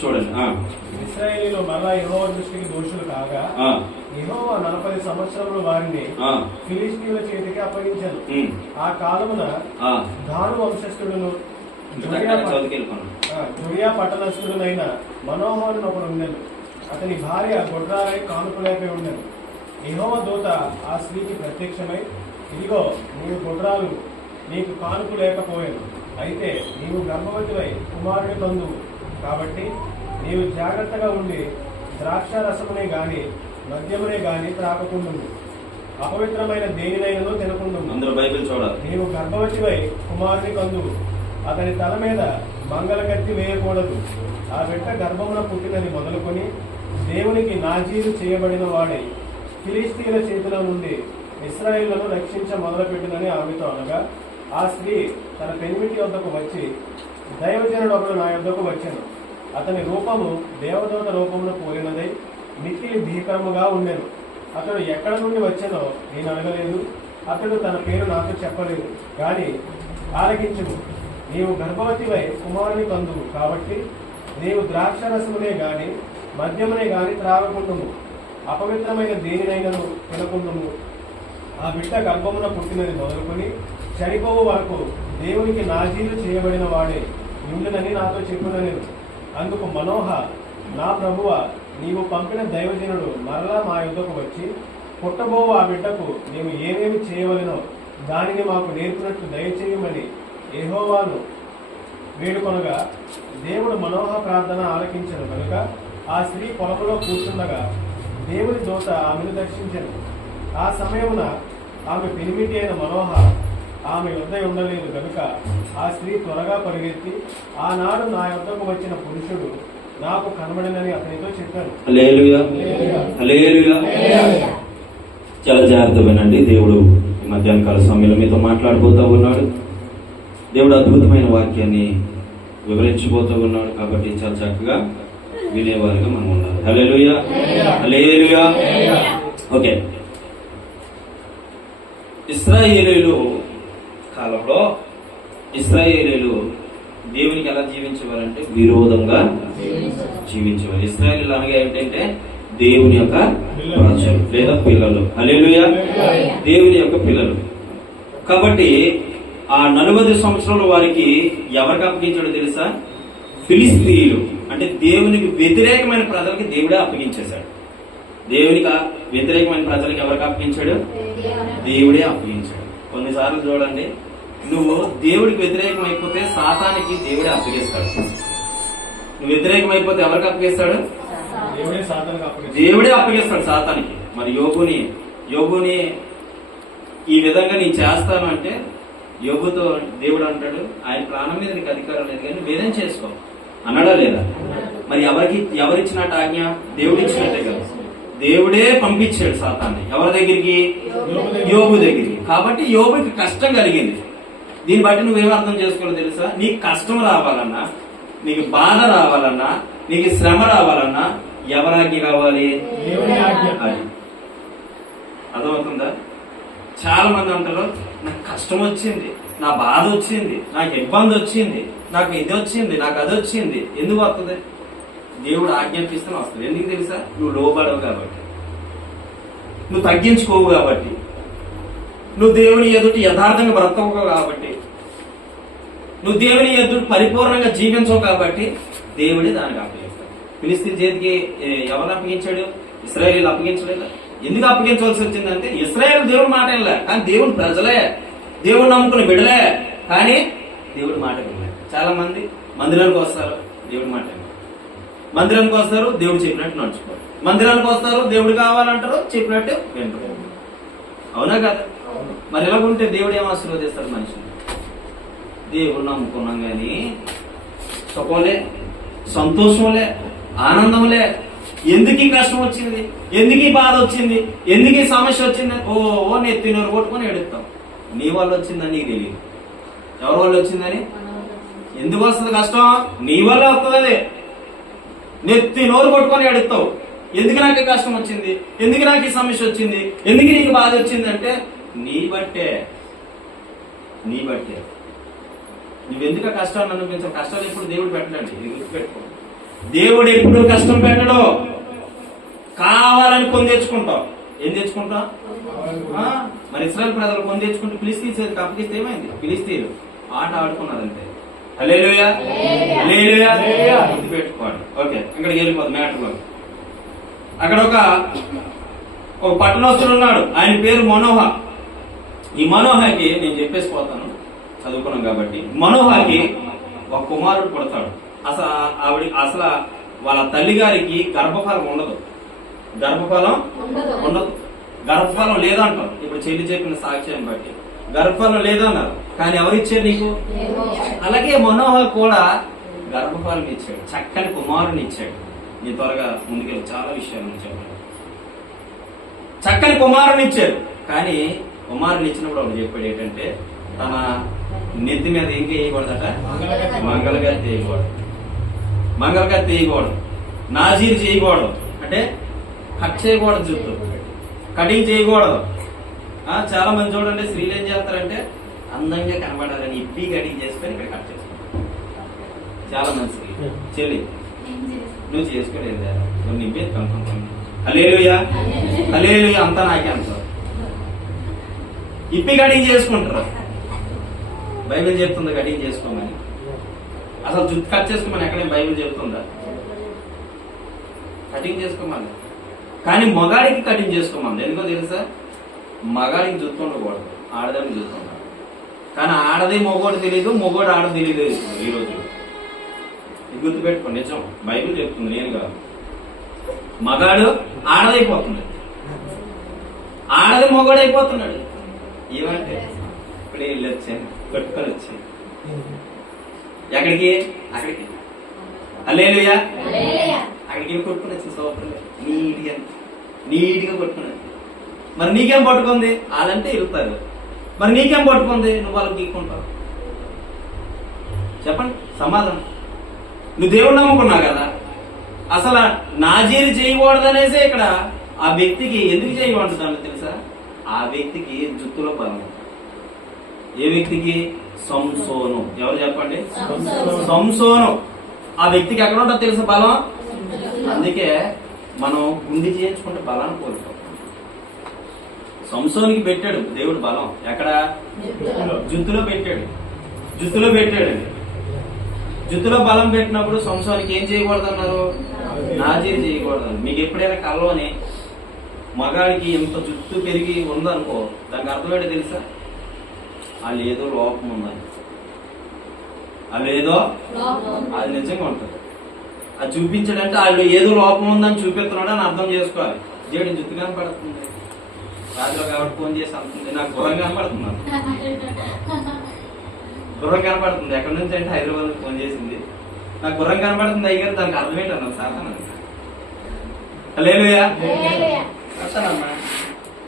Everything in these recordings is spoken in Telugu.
చూడండి. ఇశ్రాయేలీయులు మరలా యెహోవా దృష్టికి దోషులు కాగా యెహోవా 40 సంవత్సరములు వారిని ఫిలిష్తీయుల చేతికి అప్పగించాను. ఆ కాలమున దాను వంశస్థుడును జొరియా పట్టణస్థుడునైన మనోహరుడు ఒకడు ఉండెను. అతని భార్య గొడ్రాలై కానుకలేపై ఉండెను. యెహోవా దూత ఆ స్త్రీకి ప్రత్యక్షమై, ఇదిగో నీవు గొడ్రాలు, నీకు కానుక లేకపోయాను, అయితే నీవు గర్భవతివై కుమారుని పొందువు. కాబట్టి నీవు జాగ్రత్తగా ఉండి ద్రాక్ష రసమునే గాని మద్యమునే గాని త్రాగకుండు, అపవిత్రమైన దేనినైనను తినకుండు. అందరూ బైబిల్ చూడాలి. నీవు గర్భవతివై కుమారుని కందువు, అతని తల మీద మంగళ కత్తి వేయకూడదు. ఆ బిడ్డ గర్భమున పుట్టినది మొదలుకొని దేవునికి నాజీరు చేయబడిన వాడై ఫిలిష్తీయుల చేతిలో నుండి ఇశ్రాయేలును రక్షించ మొదలుపెట్టినని ఆమెతో అనగా, ఆ స్త్రీ తన పెనిమిటి వద్దకు వచ్చి, దైవజనుడు ఒకడు నా యొద్దకు వచ్చెను, అతని రూపము దేవదూత రూపమును పోలినదై మిక్కిలి భీకరముగా ఉండెను. అతడు ఎక్కడ నుండి వచ్చెనో నేను అడగలేదు, అతడు తన పేరు నాకు చెప్పలేదు. గాని ఆలకించుము, నీవు గర్భవతివై కుమారుని కందువు. కాబట్టి నీవు ద్రాక్షరసమునే గాని మద్యమునే గాని త్రాగకుండుము, అపవిత్రమైన దేనినైనను తినకుండుము. ఆ బిడ్డ గర్భమున పుట్టినది మొదలుకొని చనిపోవు వరకు దేవునికి నాజీరు చేయబడిన వాడే ఉండునని నాతో చెప్పునని. అందుకు మనోహ, నా ప్రభువ, నీవు పంపిన దైవజనుడు మరలా మా యుద్ధకు వచ్చి పుట్టబోవు ఆ బిడ్డకు నీవు ఏమేమి చేయవలెనో దానిని మాకు నేర్పినట్లు దయచేయమని యెహోవాను వేడుకొనగా, దేవుడు మనోహ ప్రార్థన ఆలకించను కనుక ఆ స్త్రీ పొలంలో కూర్చుండగా దేవుని దూత ఆమెను దర్శించెను. ఆ సమయమున ఆమె పెనిమిటి అయిన మనోహ ఆమె యొద్ద ఉండలేదు కనుక ఆ స్త్రీ త్వరగా పరిగెత్తి, ఆనాడు నా యొద్దకు వచ్చిన పురుషుడు నాకు కనబడినని అతనితో చెప్పాను. హల్లెలూయా, హల్లెలూయా. చాలా జాగ్రత్త వినండి. దేవుడు ఈ మధ్యాహ్న కాల సమయంలో మీతో మాట్లాడబోతూ ఉన్నాడు. దేవుడు అద్భుతమైన వాక్యాన్ని వివరించబోతూ ఉన్నాడు. కాబట్టి చాలా చక్కగా వినేవారుగా మనం ఉండాలి. హల్లెలూయా, హల్లెలూయా. ఓకే, ఇశ్రాయేలీయులు కాలంలో ఇశ్రాయేలీయులు దేవునికి ఎలా జీవించేవారంటే విరోధంగా జీవించేవారు. ఇశ్రాయేలీయులు అనగా ఏంటంటే దేవుని యొక్క ప్రజలు లేదా పిల్లలు. హల్లెలూయా, దేవుని యొక్క పిల్లలు. కాబట్టి ఆ 40 సంవత్సరాల వారికి ఎవరికి అప్పగించాడో తెలుసా? ఫిలిష్తీయులు అంటే దేవునికి వ్యతిరేకమైన ప్రజలకి దేవుడే అప్పగించేశాడు. దేవునికి వ్యతిరేకమైన ప్రజలకు ఎవరికి అప్పగించాడు? దేవుడే అప్పగించాడు. కొన్నిసార్లు చూడండి, నువ్వు దేవుడికి వ్యతిరేకం అయిపోతే సాతానికి దేవుడే అప్పగిస్తాడు. నువ్వు వ్యతిరేకం అయిపోతే ఎవరికి అప్పగిస్తాడు? దేవుడే అప్పగిస్తాడు సాతానికి. మరి యోగుని ఈ విధంగా నేను చేస్తాను అంటే యోగుతో దేవుడు అంటాడు, ఆయన ప్రాణం మీద నీకు అధికారం లేదు కానీ వేదన చేసుకో అన్నాడా లేదా? మరి ఎవరిచ్చినట్టు ఆజ్ఞ? దేవుడు ఇచ్చినట్టే కదా. దేవుడే పంపించాడు సాతాన్ని ఎవరి దగ్గరికి? యోబు దగ్గరికి. కాబట్టి యోబుకి కష్టం కలిగింది. దీన్ని బట్టి నువ్వేం అర్థం చేసుకోవాలో తెలుసా? నీకు కష్టం రావాలన్నా, నీకు బాధ రావాలన్నా, నీకు శ్రమ రావాలన్నా ఎవరాజ్ఞ కావాలి? అది అర్థమవుతుందా? చాలా మంది అంటారు, నాకు కష్టం వచ్చింది, నా బాధ వచ్చింది, నాకు ఇబ్బంది వచ్చింది, నాకు ఇది వచ్చింది, నాకు అది వచ్చింది. ఎందుకు వస్తుంది? దేవుడు ఆజ్ఞాపిస్తూనే వస్తుంది. ఎందుకు తెలుసా? నువ్వు లోబడవు కాబట్టి, నువ్వు తగ్గించుకోవు కాబట్టి, నువ్వు దేవుని ఎదుటి యథార్థంగా బ్రతకవు కాబట్టి, నువ్వు దేవుని ఎదుటి పరిపూర్ణంగా జీవించవు కాబట్టి దేవుడే దానికి అప్పగిస్తాడు. ఫిలిష్తీయుల చేతికి ఎవరు అప్పగించాడు? ఇశ్రాయేలీయులు అప్పగించలేదు. ఎందుకు అప్పగించవలసి వచ్చిందంటే ఇశ్రాయేలు దేవుడి మాట వినలే, కానీ దేవుని ప్రజలే, దేవుడు నమ్ముకుని బిడలే, కానీ దేవుడి మాట వినలే. చాలా మంది మందిరానికి వస్తారు, దేవుడి మాట వినరు. మందిరానికి వస్తారు, దేవుడు చెప్పినట్టు నడుచుకోరు. మందిరానికి వస్తారు, దేవుడు కావాలంటారు, చెప్పినట్టు వింటారు. అవునా కదా? మరి ఎలాగుంటే దేవుడు ఏం ఆశీర్వదిస్తాడు మనిషిని? దేవుడు నమ్ముకున్నాం కానీ సుఖంలే, సంతోషంలే, ఆనందంలే. ఎందుకు ఈ కష్టం వచ్చింది? ఎందుకు ఈ బాధ వచ్చింది? ఎందుకు ఈ సమస్య వచ్చింది? ఓ నెత్తి నోరు కొట్టుకొని ఎడుస్తాం. నీ వల్ల వచ్చిందని నీకు తెలియదు. ఎవరి వల్ల వచ్చిందని? ఎందుకు వస్తుంది కష్టం? నీ వల్ల వస్తుంది. నెత్తి నోరు కొట్టుకొని ఎడుస్తావు. ఎందుకు నాకు ఈ కష్టం వచ్చింది? ఎందుకు నాకు ఈ సమస్య వచ్చింది? ఎందుకు నీకు బాధ వచ్చింది అంటే నీ బట్టే. నువ్వెందుకు కష్టాన్ని అనిపించావు? కష్టాలు ఎప్పుడు దేవుడు పెట్టలేండి, ఇది గుర్తుపెట్టుకో. దేవుడు ఎప్పుడు కష్టం పెట్టడు. కావాలని కొని తెచ్చుకుంటాం. ఏం తెచ్చుకుంటాం? మరి ఇశ్రాయేలు ప్రజలు కొని తెచ్చుకుంటే ఫిలిష్తీయులకు అప్పగిస్తే ఏమైంది? ఫిలిష్తీయులు ఆట ఆడుకున్నారంతే. హల్లెలూయా, హల్లెలూయా. గుర్తుపెట్టుకోండి. ఓకే, ఇక్కడికి వెళ్ళిపోదు మ్యాటర్లో. అక్కడ ఒక పట్టణస్తుడు ఉన్నాడు. ఆయన పేరు మనోహ. ఈ మనోహకి నేను చెప్పేసి పోతాను, చదువుకున్నాం కాబట్టి. మనోహకి ఒక కుమారుడు పుడతాడు. అసలు వాళ్ళ తల్లి గారికి గర్భఫలం ఉండదు. గర్భఫలం ఉండదు. గర్భఫలం లేదంటారు. ఇప్పుడు చెల్లి చెప్పిన సాక్ష్యం బట్టి గర్భఫలం లేదన్నారు. కానీ ఎవరిచ్చారు నీకు? అలాగే మనోహర్ కూడా గర్భఫలం ఇచ్చాడు, చక్కని కుమారుని ఇచ్చాడు. నీ త్వరగా ముందుకెళ్ళి చాలా విషయాలు చెప్పాడు. చక్కని కుమారుని ఇచ్చాడు. కానీ కుమారుని ఇచ్చినప్పుడు వాడు చెప్పాడు ఏంటంటే, తన నెత్తి మీద ఏం వేయకూడదట? మంగళగత్తి వేయకూడదు. మంగళగత్తి వేయకూడదు. నాజీరు చేయకూడదు. అంటే కట్ చేయకూడదు, జుట్టు కటింగ్ చేయకూడదు. చాలా మంది చూడండి, స్త్రీలు ఏం చేస్తారంటే అందంగా కనబడాలని ఇప్పి కటింగ్ చేసుకొని ఇక్కడ కట్ చేసుకుంటారు. చాలా మంది స్త్రీలు. చెల్లి నువ్వు చేసుకోలేదు, నువ్వు నింపేది కనుక్కుంటాను. హల్లెలూయా, హల్లెలూయా. అంతా నాకే అంత ఇప్పి కటింగ్ చేసుకుంటారు. బైబిల్ చెప్తుందా కటింగ్ చేసుకోమని? అసలు జుట్టు కట్ చేసుకోమని ఎక్కడేం బైబిల్ చెప్తుందా? కటింగ్ చేసుకోమని. కానీ మగాడికి కటింగ్ చేసుకోమంది. ఎందుకో తెలుసా? మగాడికి జుట్టు ఉండకూడదు, ఆడదానికి జుట్టు ఉండాలి. కానీ ఆడది మొగోడు తెలియదు, మొగోడు ఆడ తెలియదు ఈరోజు. ఇది గుర్తుపెట్టుకో, నిజం. బైబిల్ చెప్తుంది, నేను కాదు. మగాడు ఆడదైపోతుంది, ఆడది మొగోడు అయిపోతున్నాడు. ఏమంటే ఇప్పుడు వెళ్ళి వచ్చాను, కొట్టుకొని వచ్చాను. ఎక్కడికి? అక్కడికి. హల్లెలూయా. అక్కడికి వెళ్ళి కొట్టుకుని వచ్చి సూపర్గా నీట్గా కొట్టుకుని. మరి నీకేం పట్టుకుంది? వాళ్ళంటే వెళ్తారు. మరి నీకేం పట్టుకుంది? నువ్వు వాళ్ళకి గీక్కుంటావు. చెప్పండి సమాధానం. నువ్వు దేవుడు నమ్ముకున్నావు కదా. అసలు నాజీరు చేయకూడదనేసే ఇక్కడ ఆ వ్యక్తికి ఎందుకు చేయకూడదు తెలుసా? ఆ వ్యక్తికి జుత్తులో బలం. ఏ వ్యక్తికి? సంసోను. ఎవరు చెప్పండి? సంసోను. ఆ వ్యక్తికి ఎక్కడ ఉంటుందో తెలుసా బలం? అందుకే మనం గుండి చేయించుకుంటే బలాన్ని కోరుతాం. సంసోనికి పెట్టాడు దేవుడు బలం. ఎక్కడ? జుత్తులో పెట్టాడు. జుత్తులో పెట్టాడు. జుత్తులో బలం పెట్టినప్పుడు సంసోనికి ఏం చేయకూడదు అన్నారు? నాజీరు చేయకూడదు. మీకు ఎప్పుడైనా కల్లోని మగాడికి ఎంత జుట్టు పెరిగి ఉందనుకో, దానికి అర్థమేంటో తెలుసా? వాళ్ళు ఏదో లోపం ఉందని. వాళ్ళు ఏదో అది నిజంగా ఉంటుంది. అది చూపించాడంటే వాళ్ళు ఏదో లోపం ఉందని చూపిస్తున్నాడు అని అర్థం చేసుకోవాలి. దేవుడి జుట్టు కనపడుతుంది. రాత్రిలో కాబట్టి ఫోన్ చేసి అంటుంది, నాకు గుర్రం కనపడుతున్నాను. గుర్రం కనపడుతుంది. ఎక్కడి నుంచి అంటే హైదరాబాద్ నుంచి ఫోన్ చేసింది. నాకు గుర్రం కనపడుతుంది అయ్యారు. దానికి అర్థం ఏంటన్నా సాధన? హల్లెలూయా. అసలమ్మా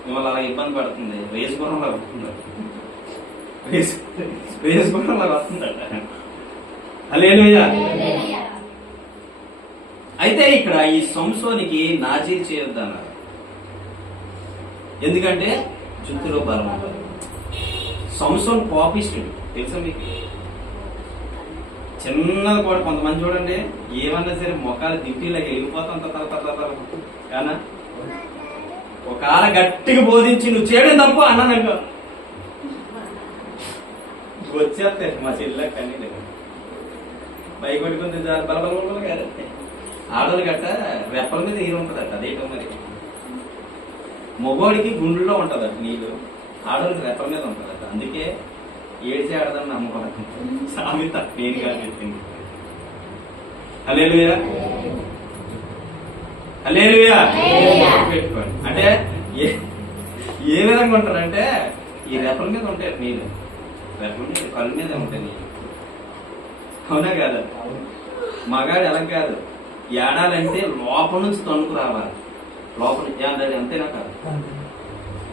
మిమ్మల్ని అలా ఇబ్బంది పడుతుంది. రేసు గుర్రంలా వస్తుంది. రేసు గుర్రంలా వస్తుందట. హల్లెలూయా. అయితే ఇక్కడ ఈ సంసోనికి నాజీరు చేయొద్దన్నారు. ఎందుకంటే జుత్తులో బలం ఉంటుంది. సంసోన్ కోపిష్ఠుడు తెలుసా మీకు? చిన్నది కూడా కొంతమంది చూడండి, ఏమన్నా సరే మొక్కలు దిట్టిలాగా వెళ్ళిపోతాం. కానా ఒకవేళ గట్టిగా బోధించి నువ్వు చేయడం తప్పు అన్నాను వచ్చేస్తాయి. మా చెల్లి కన్నీ భయపడుకుంది బలబల కాదు. ఆడలు గట్ట రెప్పల మీద నీరు ఉంటుందట. అదేటో మరి మొగోడికి గుండెల్లో ఉంటుందట నీళ్ళు, ఆడవాళ్ళకి రెప్పల మీద ఉంటుందట. అందుకే ఏడ్చి ఆడదని నమ్మకం. సామెత నేనుగా చెప్పింది. హల్లెలూయా, హల్లెలూయా. పెట్టుకోండి. అంటే ఏ విధంగా ఉంటారంటే ఈ రెప్పల మీద ఉంటాయి నీళ్ళు, రెప్పల మీద కళ్ళు మీద ఉంటాయి నీళ్ళు. అవునా కాదు? మగాడు ఎలా కాదు, ఏడాలంటే లోపల నుంచి తణుకు రావాలి. లోపల ఏడాలి అంతేనా కాదు?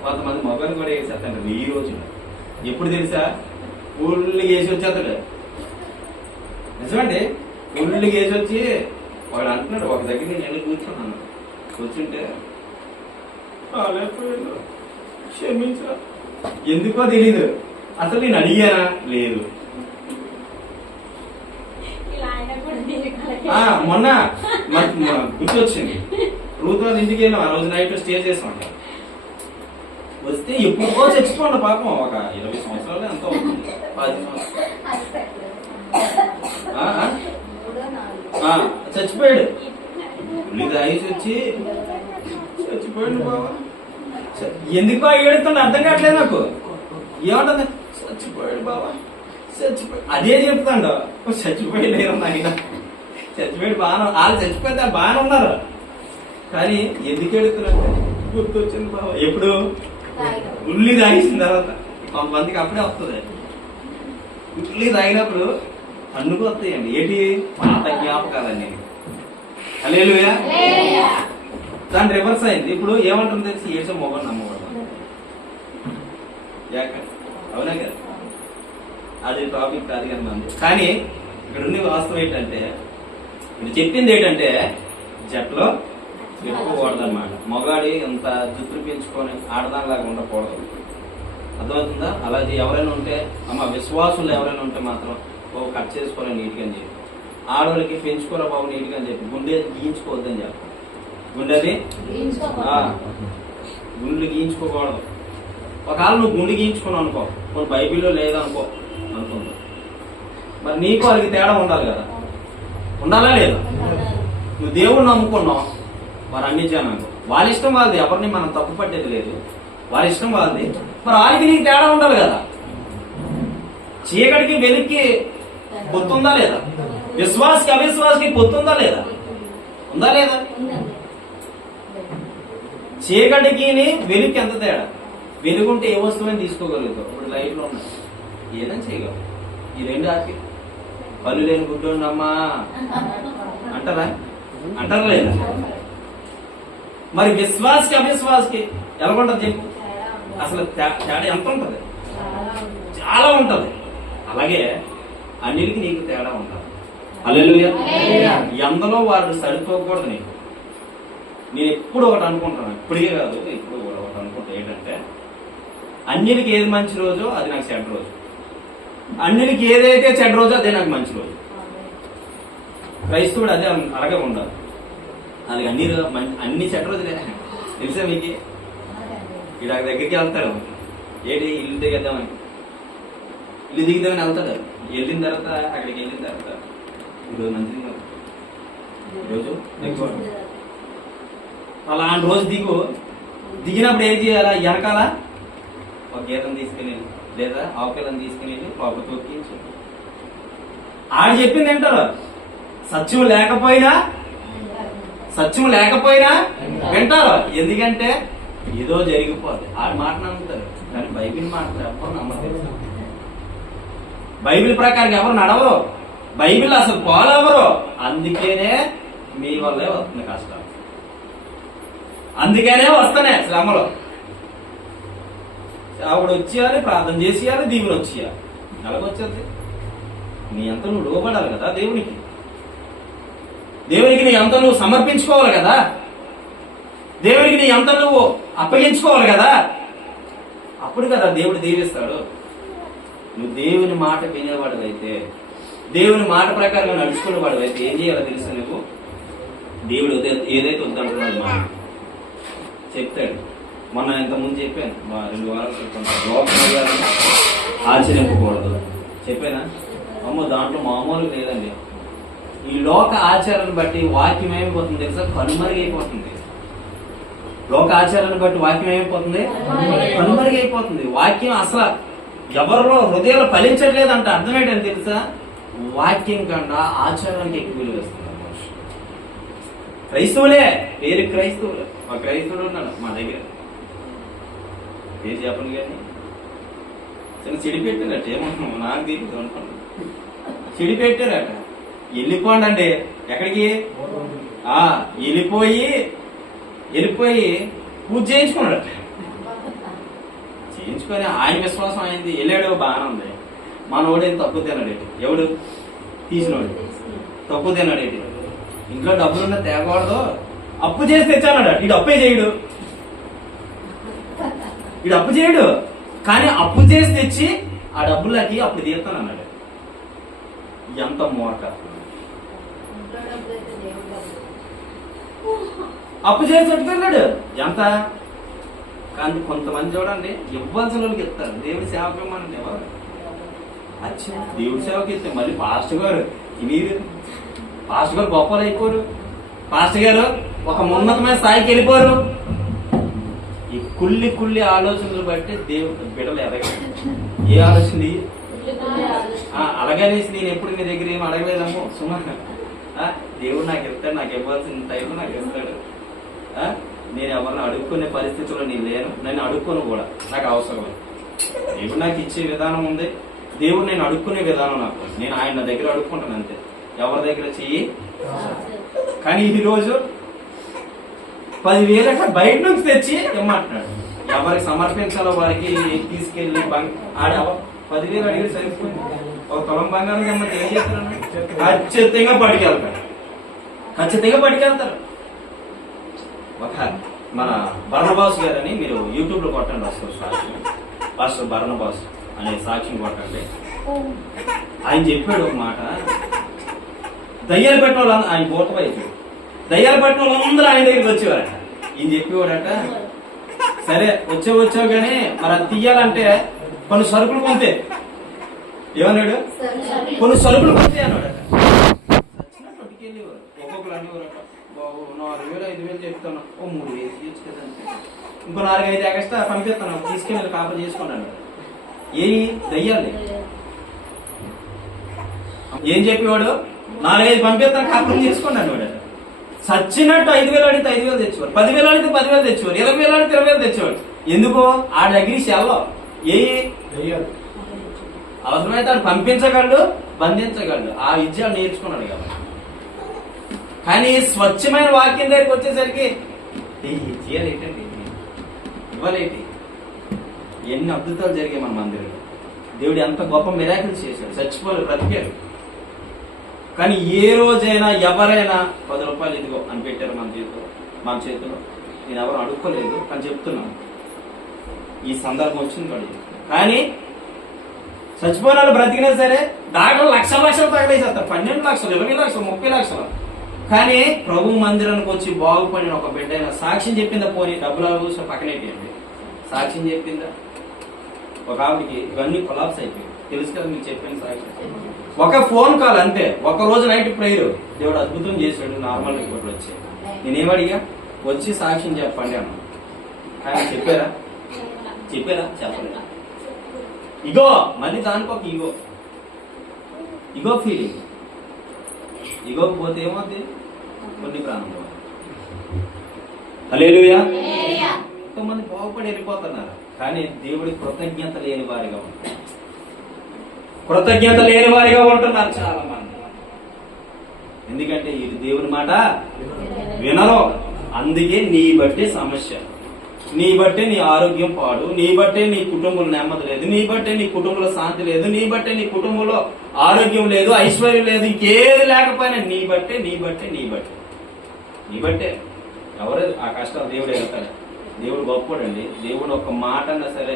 కొంతమంది మొబైల్ కూడా వేసేస్తాడు ఈ రోజున. ఎప్పుడు తెలుసా? ఊళ్ళకి వేసి వచ్చేస్తాడు. నిజమండి, ఊళ్ళకి వేసి వచ్చి వాడు అంటున్నాడు, ఒక దగ్గర నేను వెళ్ళి కూర్చున్నాను. కూర్చుంటే క్షమించా, ఎందుకో తెలీదు. అసలు నేను అడిగానా? లేదు. మొన్న గుర్తొచ్చింది. రూత్ వాళ్ళ ఇంటికి వెళ్ళాం. ఆ రోజు నైట్ స్టే చేసాం. వస్తే ఎప్పుడో చచ్చిపోండి పాపం. ఒక 20 సంవత్సరాలు ఎంత అవుతుంది, 10 సంవత్సరాలు. చచ్చిపోయాడు. ఉల్లి తాగేసి వచ్చి చచ్చిపోయాడు బాబా. ఎందుకు బాగా ఏడుతుండే అర్థం కావట్లేదు నాకు. ఏమంటుంది? చచ్చిపోయాడు బాబా, చచ్చిపోయాడు. అదే చెప్తాడు. చచ్చిపోయలేరు ఆయన. చచ్చిపోయాడు బాగా, వాళ్ళు చచ్చిపోతే బాగానే ఉన్నారు. కానీ ఎందుకు ఎడుతున్నారు? గుర్తొచ్చింది బాబా. ఎప్పుడు? ఉల్లి తాగేసిన తర్వాత. కొంతమందికి అప్పుడే వస్తుంది. ఉల్లి తాగినప్పుడు అన్నుకు వస్తాయండి. ఏంటి? పాత జ్ఞాపకాలన్నీ. హల్లెలూయా. దాని రివర్స్ అయింది. ఇప్పుడు ఏమంటుంది తెలిసి? ఏసే మొగం నమ్మకూడదు. అవునా కదా? అది టాపిక్ కాదు కానీ కానీ ఇక్కడ ఉన్న వాస్తవం ఏంటంటే, ఇది చెప్పింది ఏంటంటే జట్లో పెట్టుకోకూడదు అనమాట. మగాడి అంత జుట్టు పెంచుకొని ఆడదానిలాగా ఉండకూడదు. అర్థమవుతుందా? అలా ఎవరైనా ఉంటే అమ్మ విశ్వాసులు ఎవరైనా ఉంటే మాత్రం కట్ చేసుకోవాలి నీట్గా అని చెప్పి. ఆడవాళ్ళకి పెంచుకోరా బాబు నీట్గా అని చెప్పి. గుండె గీయించుకోవద్దని చెప్పి. గుండెది గుండెలు గీయించుకోకూడదు. ఒకవేళ నువ్వు గుండె గీయించుకున్నావు అనుకో, కొన్ని బైబిల్లో లేదనుకో అనుకుంటా, మరి నీకు వాళ్ళకి తేడా ఉండాలి కదా. ఉండాలా లేదా? నువ్వు దేవుణ్ణి నమ్ముకున్నావు, మరి అన్ని జనాలు వాళ్ళ ఇష్టం వాళ్ళది. ఎవరిని మనం తప్పు పట్టేది లేదు. వాళ్ళ ఇష్టం వాళ్ళది. మరి వాళ్ళకి నీకు తేడా ఉండాలి కదా. చీకటికి వెలికి పొత్తుందా లేదా? విశ్వాసకి అవిశ్వాసకి పొత్తుందా లేదా? ఉందా లేదా? చీకటికి వెలుగుకి ఎంత తేడా? వెలుగుంటే ఏ వస్తువుని తీసుకోగలుగుతావు. ఇప్పుడు లైట్లో ఉన్నాయి, ఏదైనా చేయగలవు. ఈ రెండు ఆకి పళ్ళు లేని గుడ్డోండమ్మా అంటారా? అంటారా లేదా? మరి విశ్వాసకి అవిశ్వాసకి ఎలా ఉంటుంది చెప్పు? అసలు తేడా ఎంత ఉంటుంది? చాలా ఉంటది. అలాగే అన్నిటికీ నీకు తేడా ఉంటుంది. హల్లెలూయా. ఎందులో వాడు సరిపోకూడదు నీకు. నేను ఎప్పుడు ఒకటి అనుకుంటాను, ఇప్పటికే కాదు, ఇప్పుడు ఒకటి అనుకుంటా. ఏంటంటే అన్నిటికి ఏది మంచి రోజు అది నాకు చెడ్డ రోజు. అన్నిటికి ఏదైతే చెడ్డ రోజు అదే నాకు మంచి రోజు. క్రైస్తవుడు అదే అలాగే ఉండాలి. అది అన్ని చెడ్డ రోజులే. తెలుసా మీకు? ఇక్కడ దగ్గరికి వెళ్తారు. ఏంటి? ఇల్లు దిగద్దామని, ఇల్లు దిగుదామని వెళ్తాడు. వెళ్ళిన తర్వాత అక్కడికి వెళ్ళిన తర్వాత ఈరోజు మంచిది కాదు, ఈరోజు ఎక్కువ. అలాంటి రోజు దిగినప్పుడు ఏం చేయాలా? వెనకాల ఒక గీతం తీసుకుని లేదా ఆవుపిల్లని తీసుకుని లోపల తొక్కించు. ఆడు చెప్పింది ఏంటారు? సత్యం లేకపోయినా వింటారు. ఎందుకంటే ఏదో జరిగిపోద్ది. ఆడి మాట నమ్ముతారు, కానీ బైబిల్ మాట ఎవరు నమ్మరు. బైబిల్ ప్రకారం ఎవరు నడవరు. బైబిల్ అసలు ఫాలో అవ్వరు. అందుకేనే మీ వల్లే వస్తుంది కష్టం. అందుకనే వస్తానే శ్రమలు. ఆవిడ వచ్చేయాలి, ప్రార్థన చేసేయాలి, దీవుని వచ్చేయాలి. ఎలాగొచ్చేది? నీ అంత నువ్వు లోపడాలి కదా దేవునికి. నీ అంత నువ్వు సమర్పించుకోవాలి కదా. దేవునికి నీ అంత నువ్వు అప్పగించుకోవాలి కదా. అప్పుడు కదా దేవుడు దీవిస్తాడు. నువ్వు దేవుని మాట వినేవాడు అయితే, దేవుని మాట ప్రకారంగా నడుచుకునేవాడు అయితే ఏం చేయాలో తెలుసు నువ్వు? దేవుడు ఏదైతే వద్దంటున్నాడు మాట చెప్తాడు. మొన్న ఇంతకుముందు చెప్పాను, 2 వారాలు చెప్పాను. లోకమర్యాదను ఆచరింపకూడదు చెప్పానా? అమ్మో దాంట్లో మామూలుగా లేదండి. ఈ లోక ఆచారాన్ని బట్టి వాక్యం ఏమైపోతుంది తెలుసా? కనుమరుగైపోతుంది. లోక ఆచారాన్ని బట్టి వాక్యం ఏమైపోతుంది? కనుమరుగైపోతుంది. వాక్యం అసలు ఎవరిలో హృదయాలు ఫలించట్లేదంట. అర్థం ఏంటని తెలుసా? వాక్యం కన్నా ఆచారానికి ఎక్కువ విలువ ఇస్తున్నారు. క్రైస్తవులే, పేరు క్రైస్తవులే. మా క్రైస్తవుడు ఉన్నాడు మా దగ్గర, పేరు చెప్పను కానీ చిన్న చెడిపెట్టారట. ఏమన్నా నాకు తెలియదు అనుకున్నాను. చెడిపెట్టారట. వెళ్ళిపోండి అంటే ఎక్కడికి? వెళ్ళిపోయి పూజ చేయించుకున్నాడట. చేయించుకొని ఆయన విశ్వాసం అయింది. వెళ్ళాడు, బాగానే ఉంది. మనోడేం తప్పు తిన్నాడేటి? ఎవడు తీసినోడు తప్పు తిన్నాడేటి? ఇంట్లో డబ్బులున్నా తేకూడదు, అప్పు చేసి తెచ్చాడు. వీడు అప్పే చేయడు. కానీ అప్పు చేసి తెచ్చి ఆ డబ్బులకి అప్పుడు తీస్తానన్నాడు. ఎంత మూర్ఖ! అప్పు చేసి పెట్టుకెళ్ళాడు. ఎంత? కానీ కొంతమంది చూడండి ఇవ్వాల్సిన వాళ్ళకి ఇస్తారు. దేవుడి సేవకు ఇవ్వమని ఎవరు అచ్చా దేవుడి సేవకి ఇస్తే మళ్ళీ పాస్టర్ గారు మీరు పాస్టర్ గారు గొప్పలు అయిపోరు. పాస్టర్ గారు ఒక ఉన్నతమైన స్థాయికి వెళ్ళిపోరు. ఈ కుళ్ళి ఆలోచనలు బట్టి దేవుడు బిడ్డలు ఎదగాలి. ఏ ఆలోచన అలాగనేసి నేను ఎప్పుడు నీ దగ్గర ఏం అడగలేదమ్మో సుమా. దేవుడు నాకు ఇస్తాడు, నాకు ఇవ్వాల్సిన టైంలో నాకు ఇస్తాడు. నేను ఎవరిని అడుక్కునే పరిస్థితుల్లో నేను లేను, నేను అడుక్కోను కూడా, నాకు అవసరం లేదు. దేవుడు నాకు ఇచ్చే విధానం ఉంది, దేవుడు నేను అడుక్కునే విధానం నాకు, నేను ఆయన దగ్గర అడుక్కుంటాను అంతే, ఎవరి దగ్గర చెయ్యి. కానీ ఈరోజు 10,000 బయట నుంచి తెచ్చి ఇమ్మంటున్నాడు. ఎవరికి సమర్పించాలో వారికి తీసుకెళ్లి ఆడ 10,000 అడిగి సరిపోయింది. ఒక తులం బంగారం ఏమన్నా ఏం చేస్తాను? ఖచ్చితంగా పట్టుకెళ్తారు. ఒక మన బర్నబాస్ గారని మీరు యూట్యూబ్ లో కొట్టండి, వస్తారు సాక్ష్యం. పాస్టర్ బర్నబాస్ అనే సాక్ష్యం కొట్టండి. ఆయన చెప్పాడు ఒక మాట, దయ్యాలు పెట్టిన వాళ్ళు ఆయన బోట వైపు దయ్యాలు పెట్టిన వాళ్ళందరూ ఆయన దగ్గరికి వచ్చేవారట. ఈయన చెప్పేవాడట, సరే వచ్చావు కానీ మరి అది తీయాలంటే కొన్ని సరుకులు కొంతే. ఏమన్నాడు? కొన్ని సరుకులు కొంతే అన్నాడట. చచ్చినట్టు పట్టుకెళ్ళేవారు. ఒక్కొక్కరు అనేవారట, బాబు 4,000 5,000 చెప్తాను, ఓ 3,000 తీయచ్చు కదా అంటే, ఇంకో 4-5 ఎక్స్ట్రా పంపిస్తాను, తీసుకెళ్ళి కాపర్ చేసుకున్నాడు. ఏమి దయ్యాలి ఏం చెప్పేవాడు? 4-5 పంపిస్తాను కాపురం చేసుకున్నాడు వాడు. చచ్చినట్టు 5,000 అడిగితే 5,000 తెచ్చేవాడు, 10,000 అడిగితే 10,000 తెచ్చేవాడు, 20,000 అడిగితే 20,000 తెచ్చేవాడు. ఎందుకు? ఆ దగ్గర సెలవు ఏ అవసరమైతే ఆయన పంపించగలడు, బంధించగలడు. ఆ విద్య నేర్చుకున్నాడు కాబట్టి. కానీ స్వచ్ఛమైన వాక్యం దగ్గరికి వచ్చేసరికి చేయాలేంటండి, ఇవ్వలేంటి. ఎన్ని అద్భుతాలు జరిగాయి మన మందిరంలో. దేవుడు ఎంత గొప్ప మిరాకిల్స్ చేశాడు. చచ్చిపోలేదు, బ్రతికాడు. కానీ ఏ రోజైనా ఎవరైనా 10 రూపాయలు ఇదిగో అని పెట్టారు మన చేతిలో. నేను ఎవరు అడుక్కోలేదు, కానీ చెప్తున్నాను, ఈ సందర్భం వచ్చింది పడి. కానీ చచ్చిపోయిన వాళ్ళు బ్రతికినా సరే డాక్టర్లు లక్షలు తగలేసేస్తారు. 12 లక్షలు, 20 లక్షలు, 30 లక్షలు. కానీ ప్రభు మందిరానికి వచ్చి బాగుపడిన ఒక బిడ్డ అయినా సాక్ష్యం చెప్పిందా? పోనీ డబ్బులు చూసిన పక్కనేయండి, సాక్ష్యం చెప్పిందా? ఒక ఆవిడికి ఇవన్నీ కొలాప్స్ అయిపోయింది, తెలుసు కదా మీకు చెప్పిన సాక్ష్యం. ఒక ఫోన్ కాల్ అంతే, ఒక రోజు నైట్ ప్రేయర్, దేవుడు అద్భుతం చేశాడు. నార్మల్ రిపోర్ట్లు వచ్చాయి. నేనేమడిగా? వచ్చి సాక్ష్యం చెప్పండి అన్నా. కానీ చెప్పారా? చెప్పలేదు. ఇగో మళ్ళీ దానికి ఒక ఇగో ఫీలింగ్. ఇగోకి పోతే ఏమవుతుంది? కొన్ని ప్రాణం. హల్లెలూయా. ఎంతోమంది బాగుపడి వెళ్ళిపోతున్నారు, కానీ దేవుడికి కృతజ్ఞత లేని వారిగా ఉంటున్నారు చాలా మంది. ఎందుకంటే ఇది దేవుని మాట వినరు. అందుకే నీ బట్టే సమస్య, నీ బట్టే నీ ఆరోగ్యం పాడు, నీ బట్టే నీ కుటుంబంలో నెమ్మది లేదు, నీ బట్టే నీ కుటుంబంలో శాంతి లేదు, నీ బట్టే నీ కుటుంబంలో ఆరోగ్యం లేదు, ఐశ్వర్యం లేదు, ఇంకేది లేకపోయినా నీ బట్టే. ఎవరు ఆ కష్టాలు దేవుడు వెళ్తాడు. దేవుడు గొప్పడండి. దేవుడు ఒక్క మాట అన్నా సరే,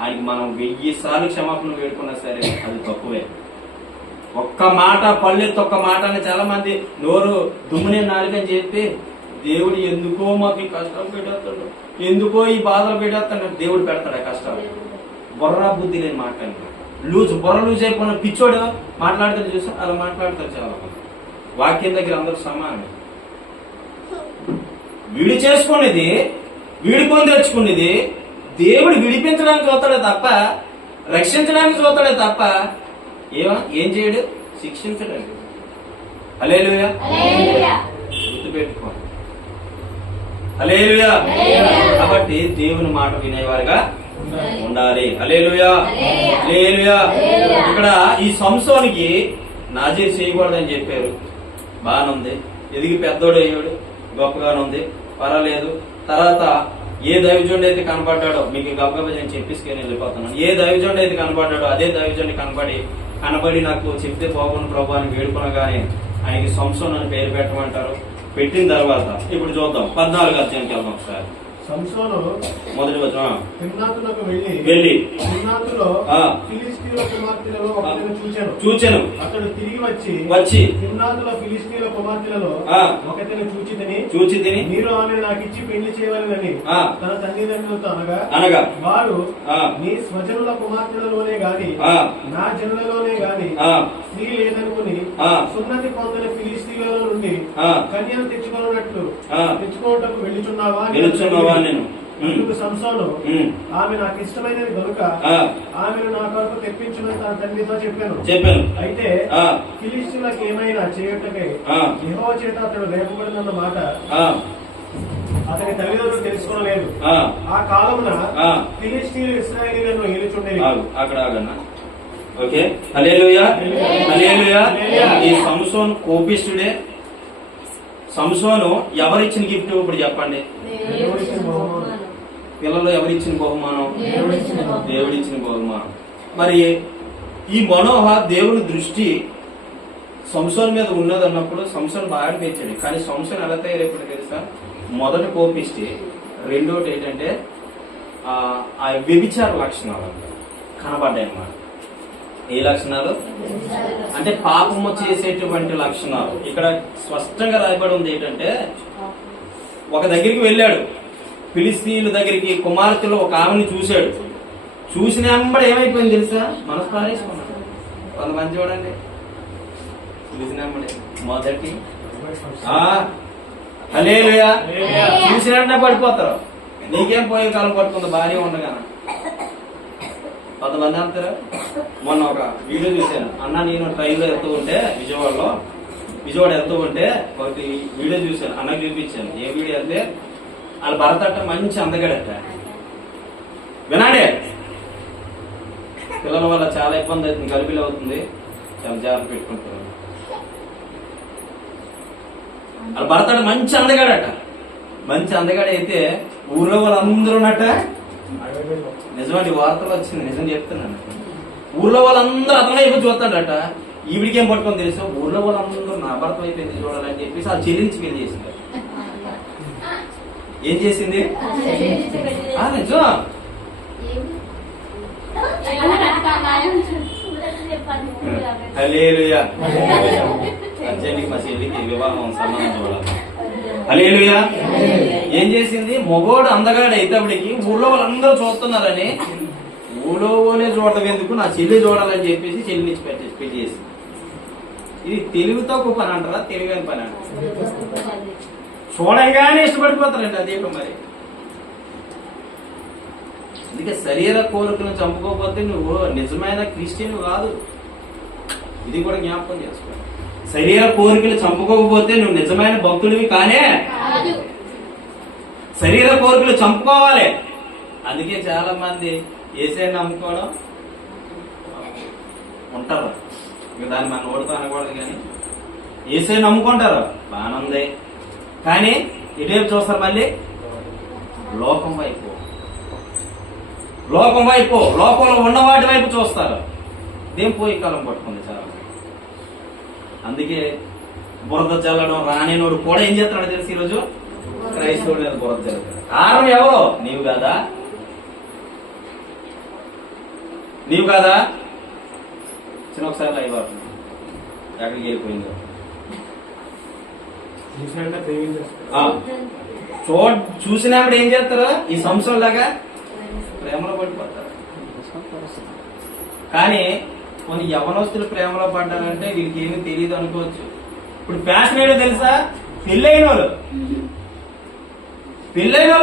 ఆయనకి మనం 1000 సార్లు క్షమాపణ వేడుకున్నా సరే అది తక్కువే. ఒక్క మాట, పళ్ళెత్తి ఒక్క మాట అని చాలా మంది నోరు దుమ్మునే నాలుగని చెప్పి దేవుడు ఎందుకో మాకు ఈ కష్టం పెట్టేస్తాడు, ఎందుకో ఈ బాధలు పెట్టేస్తాడు. దేవుడు పెడతాడు ఆ కష్టాలు. బుర్ర బుద్ధి లేని మాట్లాడి బుర్ర లూజ్ అయిపోయిన పిచ్చోడు మాట్లాడతాడు చూసా, అలా మాట్లాడతారు చాలా మంది. వాక్యం దగ్గర అందరూ సమానం. వీడి చేసుకునేది, వీడి కొని తెచ్చుకునేది దేవుడు విడిపించడానికి చూస్తాడే తప్ప, రక్షించడానికి చూస్తాడే తప్ప ఏం చేయడు? శిక్షించడానికి. హల్లెలూయా. గుర్తుపెట్టుకో. హల్లెలూయా. కాబట్టి దేవుని మాట వినేవారుగా ఉండాలి. హల్లెలూయా. హల్లెలూయా. ఇక్కడ ఈ సంసోనికి నాజీర్ చేయకూడదని చెప్పారు. బాగానుంది, ఎదిగి పెద్దోడు అయ్యాడు, గొప్పగానే ఉంది, పర్వాలేదు. తర్వాత ఏ దైవజనుడు అయితే కనపడ్డాడో, మీకు గబగబ నేను చెప్పేసుకొని వెళ్ళిపోతున్నాను. ఏ దైవజనుడు అయితే కనపడ్డాడో అదే దైవజనుడు కనబడి నాకు చెప్తే బాగుండు ప్రభు అని వేడుకునగానే ఆయనకి సంసోన్ అని పేరు పెట్టమంటారు. పెట్టిన తర్వాత ఇప్పుడు చూద్దాం 14వ అధ్యాయానికి వెళ్దాం ఒకసారి. సంసోను మొదటి వచనం. తిమ్నాతులకు వెళ్ళి తిమ్నాతులో ఆ. ఫిలిష్తీయుల కుమార్తెలలో ఒకరిని చూచెను. అతడు తిరిగి వచ్చి తిమ్నాతుల ఫిలిష్తీయుల కుమార్తెలలో ఆ. ఒకరిని చూచి తిని మీరు ఆమె నాకు ఇచ్చి పెళ్లి చేయవాలని ఆ. తన తల్లిదండ్రులతో అనగా వారు ఆ. నీ స్వజనుల కుమార్తెలలోనే గాని ఆ. నా జనులలోనే గాని ఆ. స్త్రీ లేదనుకుని ఆ. సున్నతి పొందిన ఫిలిష్తీయుల నుండి ఆ. కన్యను తెచ్చుకున్నట్లు ఆ. తెచ్చుకోవటకు వెళ్ళుచున్నావా నేను అందుకు సంసోను ఆమె నాకు ఇష్టమైనది కనుక ఆ. ఆమెను నా కొరకు తెప్పించమని తన తండ్రితో చెప్పాను. అయితే ఆ. ఫిలిష్తీయులకు ఏమైనా చేయుటకై ఆ. యెహోవా చేత అతడు లేపబడినన్న మాట ఆ. అతని తల్లిదండ్రులు తెలుసుకోలేదు. ఆ. ఆ కాలమున ఆ. ఫిలిష్తీయులు ఇశ్రాయేలీయులను ఏలుచుండేది. అక్కడ ఆగన్నా. ఓకే, హల్లెలూయా హల్లెలూయా. ఈ సంసోను కోపిష్ఠుడే. సంసోను ఎవరిచ్చిన గిఫ్ట్ ఇప్పుడు చెప్పండి. పిల్లలు ఎవరిచ్చిన బహుమానం? దేవుడిచ్చిన బహుమానం. మరి ఈ మనోహ దేవుని దృష్టి సంసోను మీద ఉన్నదన్నప్పుడు సంసోను బాగా పెంచాడు. కానీ సంసోను ఎలా తయారైపోయి తెలుసా? మొదట కోపిష్టి, రెండోటి ఏంటంటే ఆ వ్యభిచార లక్షణాలు కనబడ్డాయి అన్నమాట. ఏ లక్షణాలు అంటే పాపము చేసేటువంటి లక్షణాలు. ఇక్కడ స్పష్టంగా రాయబడి ఉంది ఏంటంటే, ఒక దగ్గరికి వెళ్ళాడు, ఫిలిష్తీయుల దగ్గరికి కుమార్తెలు ఒక ఆమెను చూశాడు. చూసిన వెంబడి ఏమైపోయింది తెలుసా? మనసు పారేసుకున్నాడు. కొంతమంది చూడండి, చూసిన వెంబడి మొదటి హల్లెలూయా చూసిన వెంటనే పడిపోతారు. నీకేం పోయే కాలం పట్టుకుంది భార్య ఉండగా. కొంతమంది అంటారు. మొన్న ఒక వీడియో చూశాను. అన్న నేను ట్రైన్లో వెళ్తూ ఉంటే విజయవాడ వెళ్తూ ఉంటే ఒకటి వీడియో చూశాను. అన్నకు చూపించాను. ఏ వీడియో అంటే వాళ్ళ భర్త అట్ట మంచి అందగాడట. వినాడే, పిల్లల వల్ల చాలా ఇబ్బంది అవుతుంది, గలిబిలి అవుతుంది, చాలా జాగ్రత్త పెట్టుకుంటారు. వాళ్ళ భర్త మంచి అందగాడట. మంచి అందగాడైతే ఊళ్ళో వాళ్ళందరూ ఉన్నట్ట. నిజమండి, వార్తలు వచ్చింది, నిజం చెప్తున్నాను. ఊర్లో వాళ్ళందరూ అతనే అయిపోయి చూస్తాడట. ఈవిడికేం పట్టుకొని తెలుసు? ఊర్లో వాళ్ళందరూ నా భర్త అయిపోయింది చూడాలని చెప్పేసి ఆ చెల్లించి పెళ్లి చేసింది. ఏం చేసింది? నిజం. హల్లెలూయా. అర్జెంట్కి మా చెల్లికి వివాహం సంబంధం చూడాలి. హల్లెలూయా. ఏం చేసింది? మొగోడు అందగాడు అయితే అప్పటికి ఊళ్ళో వాళ్ళందరూ చూస్తున్నారని ఊళ్ళోనే చూడటం ఎందుకు, నా చెల్లి చూడాలని చెప్పేసి చెల్లినిచ్చి పెళ్లి చేసింది. ఇది తెలివితో ఒక పని అంటారా? తెలివైన పని అంటారా? చూడంగానే ఇష్టపడిపోతారండి. అదే మరి. అందుకే శరీర కోరికలను చంపుకోకపోతే నువ్వు నిజమైన క్రిస్టియన్ కాదు. ఇది కూడా జ్ఞాపకం చేసుకో. శరీర కోరికలు చంపుకోకపోతే నువ్వు నిజమైన భక్తుడివి కానే. శరీర కోరికలు చంపుకోవాలి. అందుకే చాలా మంది ఏసైని నమ్ముకోవడం ఉంటారు. దాన్ని మనం ఓడుతా అనకూడదు, కానీ ఏసైని నమ్ముకుంటారు, బాగుంది. కానీ ఇటువైపు చూస్తారు, మళ్ళీ లోకం వైపు లోకంలో ఉన్న వాటి వైపు చూస్తారు. దేం పోయి కాలం పట్టుకుంది చాలా. అందుకే బురద చల్లడం రానినోడు కూడా ఏం చేస్తున్నాడు తెలిసి ఈరోజు? క్రైస్తవుడు మీద బురద చల్లుతాడు. కారణం ఎవరో? నీవు కాదా? చిన్న ఒకసారి లైవ్ అవుతుంది, ఎక్కడికి వెళ్ళిపోయిందో చూసినప్పుడు ఏం చేస్తారు? ఈ సంవత్సరం లాగా ప్రేమలో పడిపోతారు. కానీ కొన్ని యవనస్తులు ప్రేమలో పడ్డారంటే వీళ్ళకి ఏమీ తెలియదు అనుకోవచ్చు. ఇప్పుడు ఫ్యాషన్ ఏంటో తెలుసా? పెళ్ళైన వాళ్ళు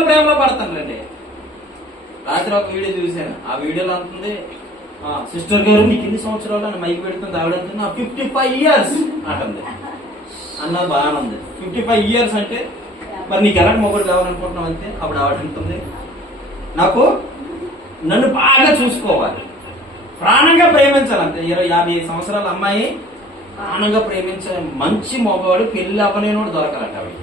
ప్రేమలో పడతారులేండి. రాత్రి ఒక వీడియో చూశాను. ఆ వీడియోలో అంటుంది, సిస్టర్ గారు నీకు ఎన్ని సంవత్సరాలు అని మైకి పెడుతుంది. ఆవిడంటుంది 55 years అంటుంది. అన్నది బాగానే ఉంది. 55 years అంటే మరి నీకు ఎలాంటి మొగుడు కావాలనుకుంటున్నావు అంతే. అప్పుడు ఆవిడంటుంది, నాకు నన్ను బాగా చూసుకోవాలి, ప్రాణంగా ప్రేమించాలంటే. 50 సంవత్సరాల అమ్మాయి ప్రాణంగా ప్రేమించే మంచి మగవాడు పెళ్లి అవ్వలేనోడు దొరకాలట. అవి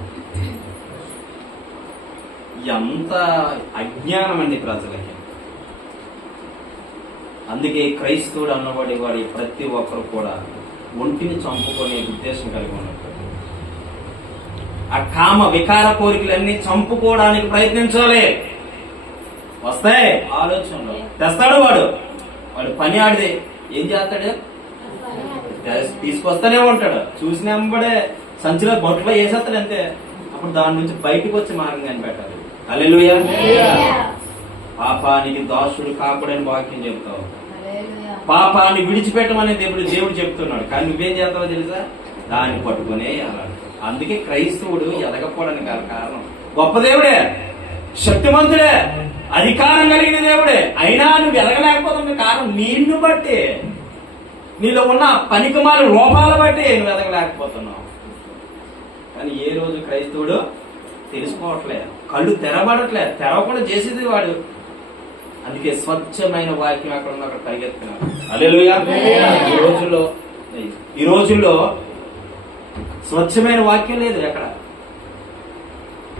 ఎంత అజ్ఞానం అండి ప్రజలకి. అందుకే క్రైస్తవుడు అన్నవాడి వాడి ప్రతి ఒక్కరు కూడా ఒంటిని చంపుకునే ఉద్దేశం కలిగి ఉన్నట్టు. ఆ కామ వికార కోరికలన్నీ చంపుకోవడానికి ప్రయత్నించాలి. వస్తాయి ఆలోచనలు, తెస్తాడు వాడు పని ఆడిది ఏం చేస్తాడు, తీసుకొస్తానే ఉంటాడు. చూసిన వెంబడే సంచిలో బొట్లో వేసేస్తాడు అంతే. అప్పుడు దాని నుంచి బయటకు వచ్చి మార్గం కనిపెట్టాలి. హల్లెలూయా. పాపానికి దాసుడు కాకూడని వాక్యం చెప్తావు. పాపాన్ని విడిచిపెట్టమని దేవుడు చెప్తున్నాడు. కానీ నువ్వేం చేస్తావో తెలుసా, దాన్ని పట్టుకునే అలా. అందుకే క్రైస్తవుడు ఎదగపోవడానికి కారణం, గొప్ప దేవుడే, శక్తిమంతుడే, అధికారం కలిగిన దేవుడే, అయినా నువ్వు ఎదగలేకపోతున్న కారణం నిన్ను బట్టి, నీలో ఉన్న పనికిమాల లోపాల బట్టి నువ్వు ఎదగలేకపోతున్నావు. కానీ ఏ రోజు క్రైస్తవుడు తెలుసుకోవట్లేదు, కళ్ళు తెరబడట్లేదు, తెరవకుండా చేసేది వాడు. అందుకే స్వచ్ఛమైన వాక్యం అక్కడ ఉన్న అక్కడ పరిగెత్తున్నారు. హల్లెలూయా. ఈ రోజుల్లో స్వచ్ఛమైన వాక్యం లేదు. ఎక్కడ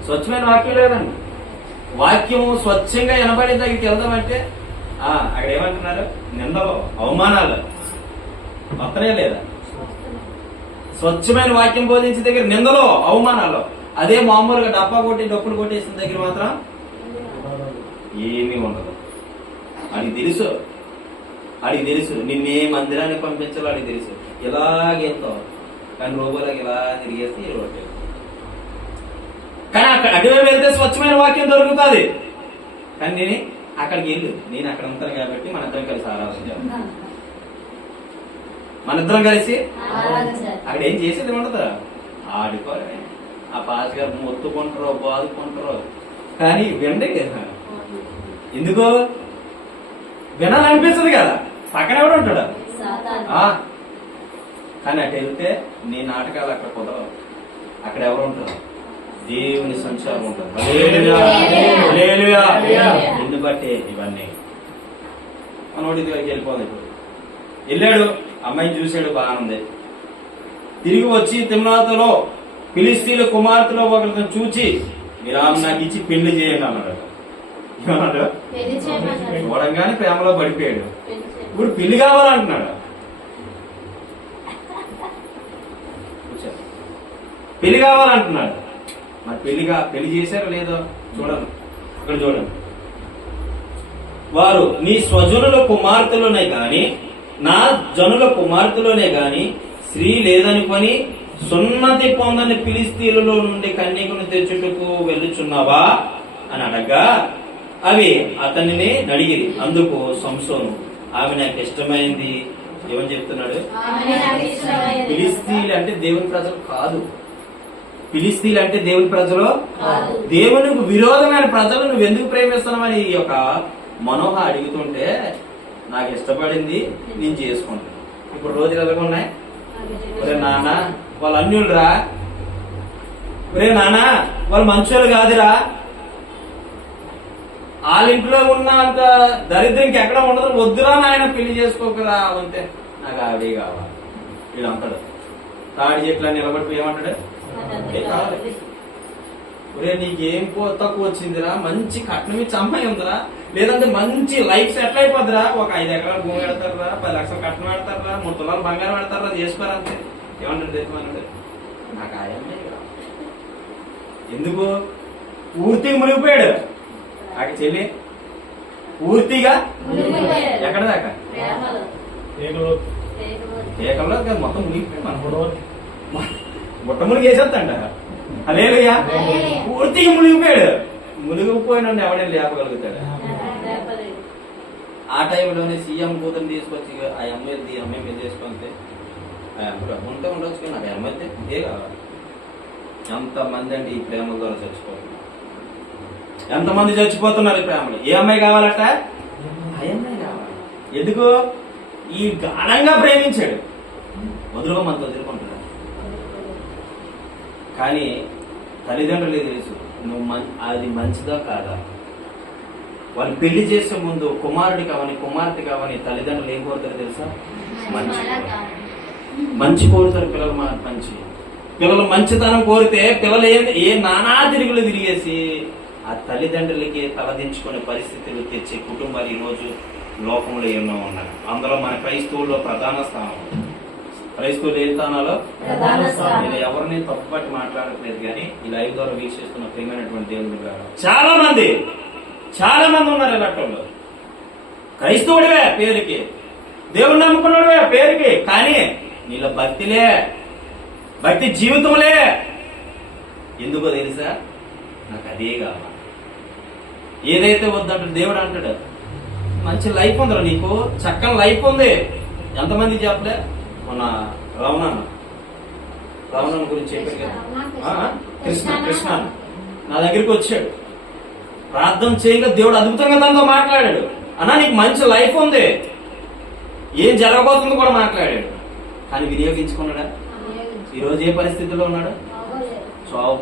స్వచ్ఛమైన వాక్యం లేదండి. వాక్యము స్వచ్ఛంగా వినబడే దగ్గరికి వెళ్దామంటే అక్కడ ఏమంటున్నారు, నిందలు, అవమానాలు వస్తనే లేదా? స్వచ్ఛమైన వాక్యం బోధించే దగ్గర నిందలు, అవమానాలు. అదే మామూలుగా డబ్బా కొట్టి డప్పులు కొట్టేసిన దగ్గర మాత్రం ఏమీ ఉండదు. అడిగి తెలుసు నిన్నే మందిరానికి పంపించాలో అడిగి తెలుసు. ఇలాగెళ్తావు కానీ రోబోలాగా ఇలా తిరిగేస్తే ఇరవై. కానీ అక్కడ అటువైపు వెళ్తే స్వచ్ఛమైన వాక్యం దొరుకుతుంది. కానీ నేను అక్కడికి నేను అక్కడ ఉంటాను కాబట్టి మన ఇద్దరం కలిసి ఆరాధన చేయాలి. మన ఇద్దరం కలిసి అక్కడ ఏం చేసేది ఉండదు, ఆడుకోవాలి. ఆ పాస్ గారు మొత్తుకుంటారో బాదుకుంటారో కానీ వినండి కదా. ఎందుకో వినాలనిపిస్తుంది కదా, పక్కన ఎవడు ఉంటాడు. కానీ అటు వెళ్తే నీ నాటకాలు అక్కడ కుదరవు. అక్కడ ఎవరు ఉంటారు, దేవుని సంచారం ఉంటుంది. ఎందుకు బట్టి ఇవన్నీ మనోడి దగ్గరికి వెళ్ళిపోదు. ఇప్పుడు వెళ్ళాడు, అమ్మాయిని చూశాడు, బాగుంది. తిరిగి వచ్చి తిమ్నాతులో ఫిలిస్తీన్ల కుమార్తెలో ఒకరిని చూచి మీరు ఆమె నాకు ఇచ్చి పెళ్లి చేయండి అన్నాడు. ఏమన్నాడు, చూడంగానే ప్రేమలో పడిపోయాడు. ఇప్పుడు పెళ్లి కావాలంటున్నాడు. పెళ్లి కావాలంటున్నాడు. మరి పెళ్లి చేశారో లేదో చూడండి, ఇక్కడ చూడండి. వారు నీ స్వజనుల కుమార్తెలోనే గాని నా జనుల కుమార్తెలోనే గాని స్త్రీ లేదనుకొని సున్నతి పొందని ఫిలిస్తీన్లలో నుండి కన్యకను తెచ్చుటకు వెళ్ళుచున్నావా అని అడగా అవి అతనిని అడిగిరి. అందుకు సంసోను ఆమె నాకు ఇష్టమైంది. ఏమని చెప్తున్నాడు, ఫిలిస్తీన్లు అంటే దేవుని ప్రజలు కాదు. ఫిలిస్తీన్లు అంటే దేవుని ప్రజలు, దేవునికి విరోధమైన ప్రజలు నువ్వు ఎందుకు ప్రేమిస్తున్నావని ఈ యొక్క మనోహ అడుగుతుంటే నాకు ఇష్టపడింది నేను చేసుకుంటాను. ఇప్పుడు రోజులు ఎలాగ ఉన్నాయి, ఒరే నాన్న వాళ్ళు అన్యులరా, ఒరే నాన్న వాళ్ళు మంచోళ్ళు కాదురా, వాళ్ళ ఇంట్లో ఉన్న అంత దరిద్రం ఇంకెక్కడ ఉండదు, వద్దురా నాయన పెళ్లి చేసుకోకరా అంతే, నాకు ఆవిడే కావాలి. వీడు అంటాడు, తాడి చెట్ల నిలబడిపోయి ఏమంటాడు, ఒరే నీకేం తక్కువ వచ్చిందిరా, మంచి కట్నం ఇచ్చి అమ్మాయి ఉందిరా, లేదంటే మంచి లైఫ్ సెటిల్ అయిపోద్దిరా, ఒక 5 ఎకరాలు భూమి పెడతారా, 10 లక్షలు కట్నం పెడతారా, 3 తులాలు బంగారం పెడతారా, చేసుకోరంతే. ఏమంటాడు తెలుసుకున్నాడు, నాకు ఆయమ్మే ఎందుకు పూర్తిగా మునిగిపోయాడు. నాకు చెల్లి పూర్తిగా ఎక్కడ దాకా ఏకంలో మొత్తం మునిగిపోయాడు. మన బుట్ట మునిగి వేసేస్తంట. అలేలుయ్యా, పూర్తిగా మునిగిపోయాడు. మునిగిపోయిన ఎవడైనా లేపగలుగుతాడు. ఆ టైంలోనే సీఎం కూతురు తీసుకొచ్చి ఆ అమ్మాయి మీద చేసుకుంటే ఉంటే ఉండొచ్చు కానీ నాకు అమ్మాయి ఇదే కావాలి. ఎంతమంది అంటే ఈ ప్రేమల ద్వారా చచ్చిపోతున్నారు, ఎంతమంది చచ్చిపోతున్నారు ఈ ప్రేమలు. ఏ అమ్మాయి కావాలట, ఆ అమ్మాయి కావాలి. ఎందుకు, ఈ గాఢంగా ప్రేమించాడు, వదులుకోమంత వదులుకుంటున్నాడు. కానీ తల్లిదండ్రులు తెలుసు నువ్వు అది మంచిదా కాదా. వాళ్ళు పెళ్లి చేసే ముందు కుమారుడి కావని కుమార్తె కావని తల్లిదండ్రులు ఏం కోరుతారో తెలుసా, మంచి కోరుతారు. పిల్లలు మంచితనం కోరితే పిల్లలు ఏ నానా తిరుగులు తిరిగేసి ఆ తల్లిదండ్రులకి తలదించుకునే పరిస్థితులు తెచ్చే కుటుంబాలు ఈ రోజు లోకంలో ఎన్నో ఉన్నాయి. అందులో మన క్రైస్తవుల్లో ప్రధాన స్థానం. క్రైస్తవులు ఏ స్థానాలో? ప్రధాన స్థానం. నేను ఎవరిని తప్పుపట్టి మాట్లాడట్లేదు, కానీ ఈ లైవ్ ద్వారా వీక్షిస్తున్న ప్రియమైనటువంటి దేవుని బిడ్డలారా, చాలా మంది ఉన్నారు ఇలాంటి క్రైస్తవుడివే పేరుకి, దేవుని నమ్ముకున్నాడువే పేరుకి, కానీ నీలో భక్తి జీవితంలే. ఎందుకో తెలుసా? నాకు అదే కావాలి. ఏదైతే వద్దంటాడు దేవుడు అంటాడు, మంచి లైఫ్ ఉందిరా నీకు, చక్కని లైఫ్ ఉంది. ఎంతమంది చెప్పలే? మన రావణన్న గురించి చెప్పాడు కదా, కృష్ణ నా దగ్గరికి వచ్చాడు, ప్రార్థన చేయగా దేవుడు అద్భుతంగా తనతో మాట్లాడాడు. అన్నా నీకు మంచి లైఫ్ ఉంది, ఏం జరగబోతుందో కూడా మాట్లాడాడు. కానీ వినియోగించుకున్నాడా? ఈరోజు ఏ పరిస్థితిలో ఉన్నాడు? చావు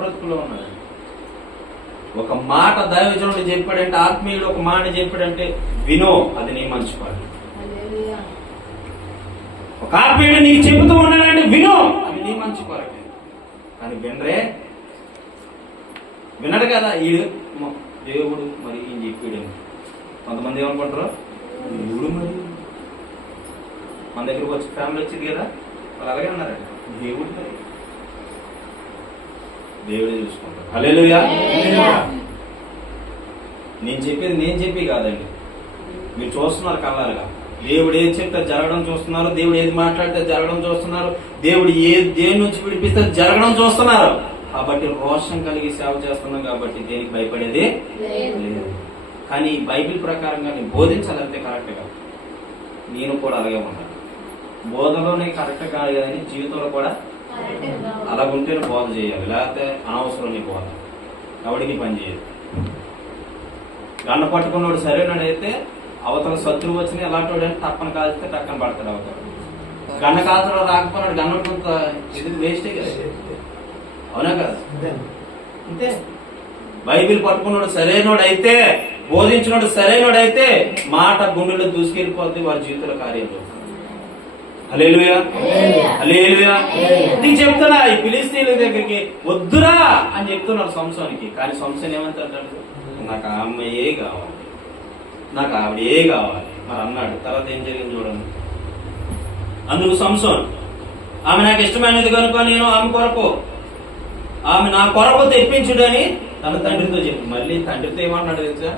బ్రతుకులో ఉన్నాడు. ఒక మాట దైవజనుడు చెప్పాడంటే, ఆత్మీయుడు ఒక మాట చెప్పాడంటే వినో, అది నీ మంచి పని. ఒక ఆత్మీయుడు నీకు చెబుతూ ఉన్నాడంటే వినో, అది నీ మంచి కొరకే. కానీ వినడు కదా ఈడు. దేవుడు మరి ఈయన చెప్పాడు. కొంతమంది ఏమనుకుంటారు, దేవుడు మరి మన దగ్గరకు వచ్చి ఫ్యామిలీ వచ్చింది కదా, వాళ్ళు అలాగే ఉన్నారండి. దేవుడే చూసుకుంటారు. హల్లెలూయా. నేను చెప్పి కాదండి, మీరు చూస్తున్నారు కళ్ళారుగా. దేవుడు ఏది చెప్తే జరగడం చూస్తున్నారు, దేవుడు ఏది మాట్లాడితే జరగడం చూస్తున్నారు, దేవుడు దేని నుంచి విడిపిస్తే జరగడం చూస్తున్నారు. కాబట్టి రోషం కలిగి సేవ చేస్తున్నాం కాబట్టి దేనికి భయపడేది లేదు. కానీ బైబిల్ ప్రకారంగా నేను బోధించాలంటే కరెక్ట్ కాదు. నేను కూడా అలాగే ఉన్నాను. బోధలోనే కరెక్ట్ కాదు కదని జీవితంలో కూడా అలాగుంటేనే బోధ చేయాలి, లేకపోతే అనవసరం నీ బోధ ఎవడికి పని చేయదు. గన్న పట్టుకున్నాడు సరేనాడైతే అవతల శత్రువు వచ్చిన ఎలాంటి వాడు అంటే టప్పని కాల్చితే టక్కన పడతాడు అవతల. గన్న కాల్చడం రాకపోయినాడు, గన్న కొంత ఇది వేస్టే కదా, అవునా కదా? అంతే. బైబిల్ పట్టుకున్నాడు సరైనోడు అయితే, బోధించినోడు సరైనోడు అయితే మాట గుండెలో దూసుకెళ్ళిపోతే వారి జీవితంలో కార్యం చేస్తారు. హల్లెలూయా. నేను చెప్తున్నా, ఈ ఫిలిష్తీయుల దగ్గరికి వద్దురా అని చెప్తున్నాడు సంసోనికి. కానీ సంసోన్ ఏమంటాడు? నాకు ఆ అమ్మాయే కావాలి, నాకు ఆవిడే కావాలి మరి అన్నాడు. తర్వాత ఏం జరిగింది చూడండి. అందుకు సంసోన్, ఆమె నాకు ఇష్టమైనది కనుక నేను ఆమె నా కొరకు తెప్పించుడని తన తండ్రితో చెప్పి, మళ్ళీ తండ్రితో ఏమన్నాడు తెలుసా?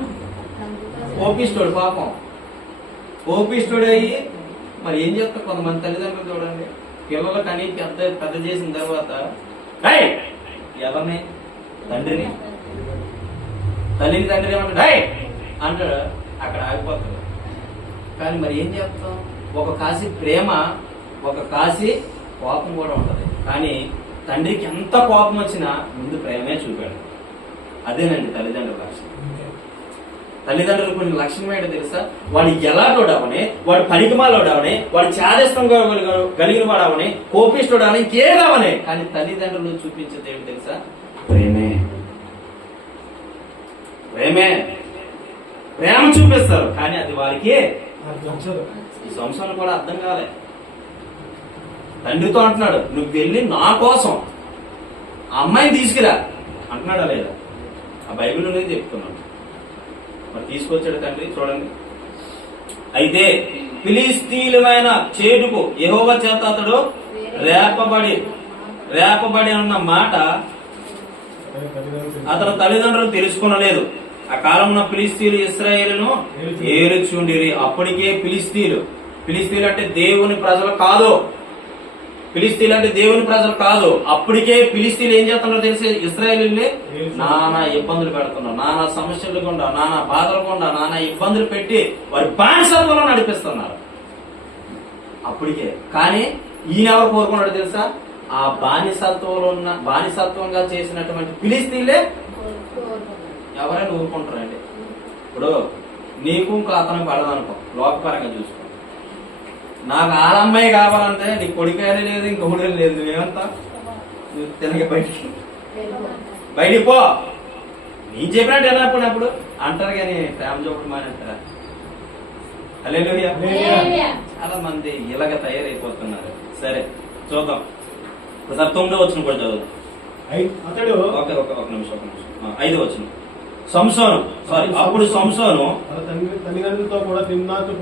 కోపిస్తుడు, పాపం కోపిస్తుడు అయ్యి మరి ఏం చేస్తా. కొంతమంది తల్లిదండ్రులు చూడండి, పిల్లలు కానీ పెద్ద చేసిన తర్వాత ఎవరిని తండ్రిని తండ్రి ఏమంటాడు అంటాడు, అక్కడ ఆగిపోతాడు. కానీ మరి ఏం చేస్తాం? ఒక కాసి ప్రేమ, ఒక కాసి కోపం కూడా ఉంటది. కానీ తండ్రికి ఎంత కోపం వచ్చినా ముందు ప్రేమే చూపాడు. అదేనండి తల్లిదండ్రుల లక్షణం. తల్లిదండ్రులు కొన్ని లక్షణం ఏంటో తెలుసా? వాడు ఎలాంటోడవని, వాడు పనికిమాలోడవని, వాడు చాదస్తం కలిగిన వాడవని, కోపిస్తుడవని, ఇంకేదవని, కానీ తల్లిదండ్రులు చూపించేది ఏమిటి తెలుసా? ప్రేమ చూపిస్తారు. కానీ అది వారికి ఈ సంవత్సరం కూడా అర్థం కాలే. తండ్రితో అంటున్నాడు, నువ్వు వెళ్ళి నా కోసం ఆ అమ్మాయిని తీసుకురా అంటున్నాడా లేదా? ఆ బైబిల్ అనేది చెప్తున్నాడు. మరి తీసుకొచ్చాడు తండ్రి. చూడండి, అయితే ఫిలిష్తీయులమైన చేటుకు యెహోవా చేత అతడు రేపబడి అన్న మాట అతను తల్లిదండ్రులు తెలుసుకునలేదు. ఆ కాలంలో ఫిలిష్తీయులు ఇశ్రాయేలును ఏలుచుండిరి. అప్పటికే ఫిలిష్తీయులు అంటే దేవుని ప్రజలు కాదు. అప్పటికే ఫిలిష్తీయులు ఏం చేస్తున్నారు తెలిసి? ఇశ్రాయేలుని నానా ఇబ్బందులు పెడుతున్నారు, నానా సమస్యలు గుండా, నానా బాధలు గుండా, నానా ఇబ్బందులు పెట్టి వారి బానిసత్వంలో నడిపిస్తున్నారు. అప్పటికే. కానీ ఈయన ఎవరు కోరుకున్నాడు తెలుసా? ఆ బానిసత్వంగా చేసినటువంటి ఫిలిష్తీయులే ఎవరైనా ఊరుకుంటారండి. ఇప్పుడు నీకు ఇంకో అతనికి పడదనుకో, లోకపరంగా చూసుకో. నాకు ఆడమ్మాయి కావాలంటే నీ కొడుకైనా లేదు, ఇంకొకటి లేదు, నువ్వేమంతా నువ్వు తినక బయటికి పో, నేను చెప్పినట్టు వెళ్ళినప్పుడు అంటారు. కానీ ఫ్యామిలీ ఒకటి మానేస్తారా? హల్లెలూయా. చాలా మంది ఇలాగ తయారైపోతున్నారు. సరే చూద్దాం. ఒకసారి 9వ వచనం కూడా చదువుదాం. అతడు ఒక నిమిషం 5వ వచనం. సంసోను అప్పుడు సంసోను తన తల్లిదండ్రులతో కూడా తిమ్నాతు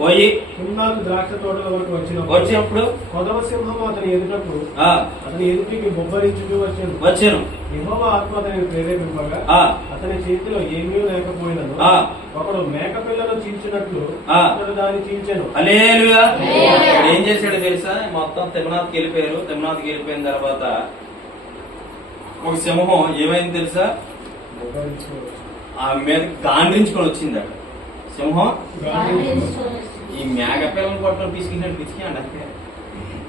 పోయి తిమ్నాతు ద్రాక్ష తోటల వరకు వచ్చినప్పుడు కొదవ సింహం అతని ఎదుటకు ఆ అతని ఎదుటికి బొబ్బరించుతూ వచ్చాను. యెహోవా ఆత్మ అతనిని ప్రేరేపింపగా అతని చేతిలో ఏమీ లేకపోయినను ఒకడు మేక పిల్లను చీల్చినట్లు అతడు దాన్ని చీల్చాను. హల్లెలూయా. ఏం చేశాడు తెలుసా? మొత్తం తిమ్నాథ్కి వెళ్ళిపోయారు. తిమ్నాథ్కి వెళ్ళిపోయిన తర్వాత ఒక సింహం ఏమైంది తెలుసా? ఆ మీద గాండ్రించుకొని వచ్చింది. అక్కడ సింహం ఈ మేక పిల్లలు పట్టుకొని పిసికినాడు అంతే.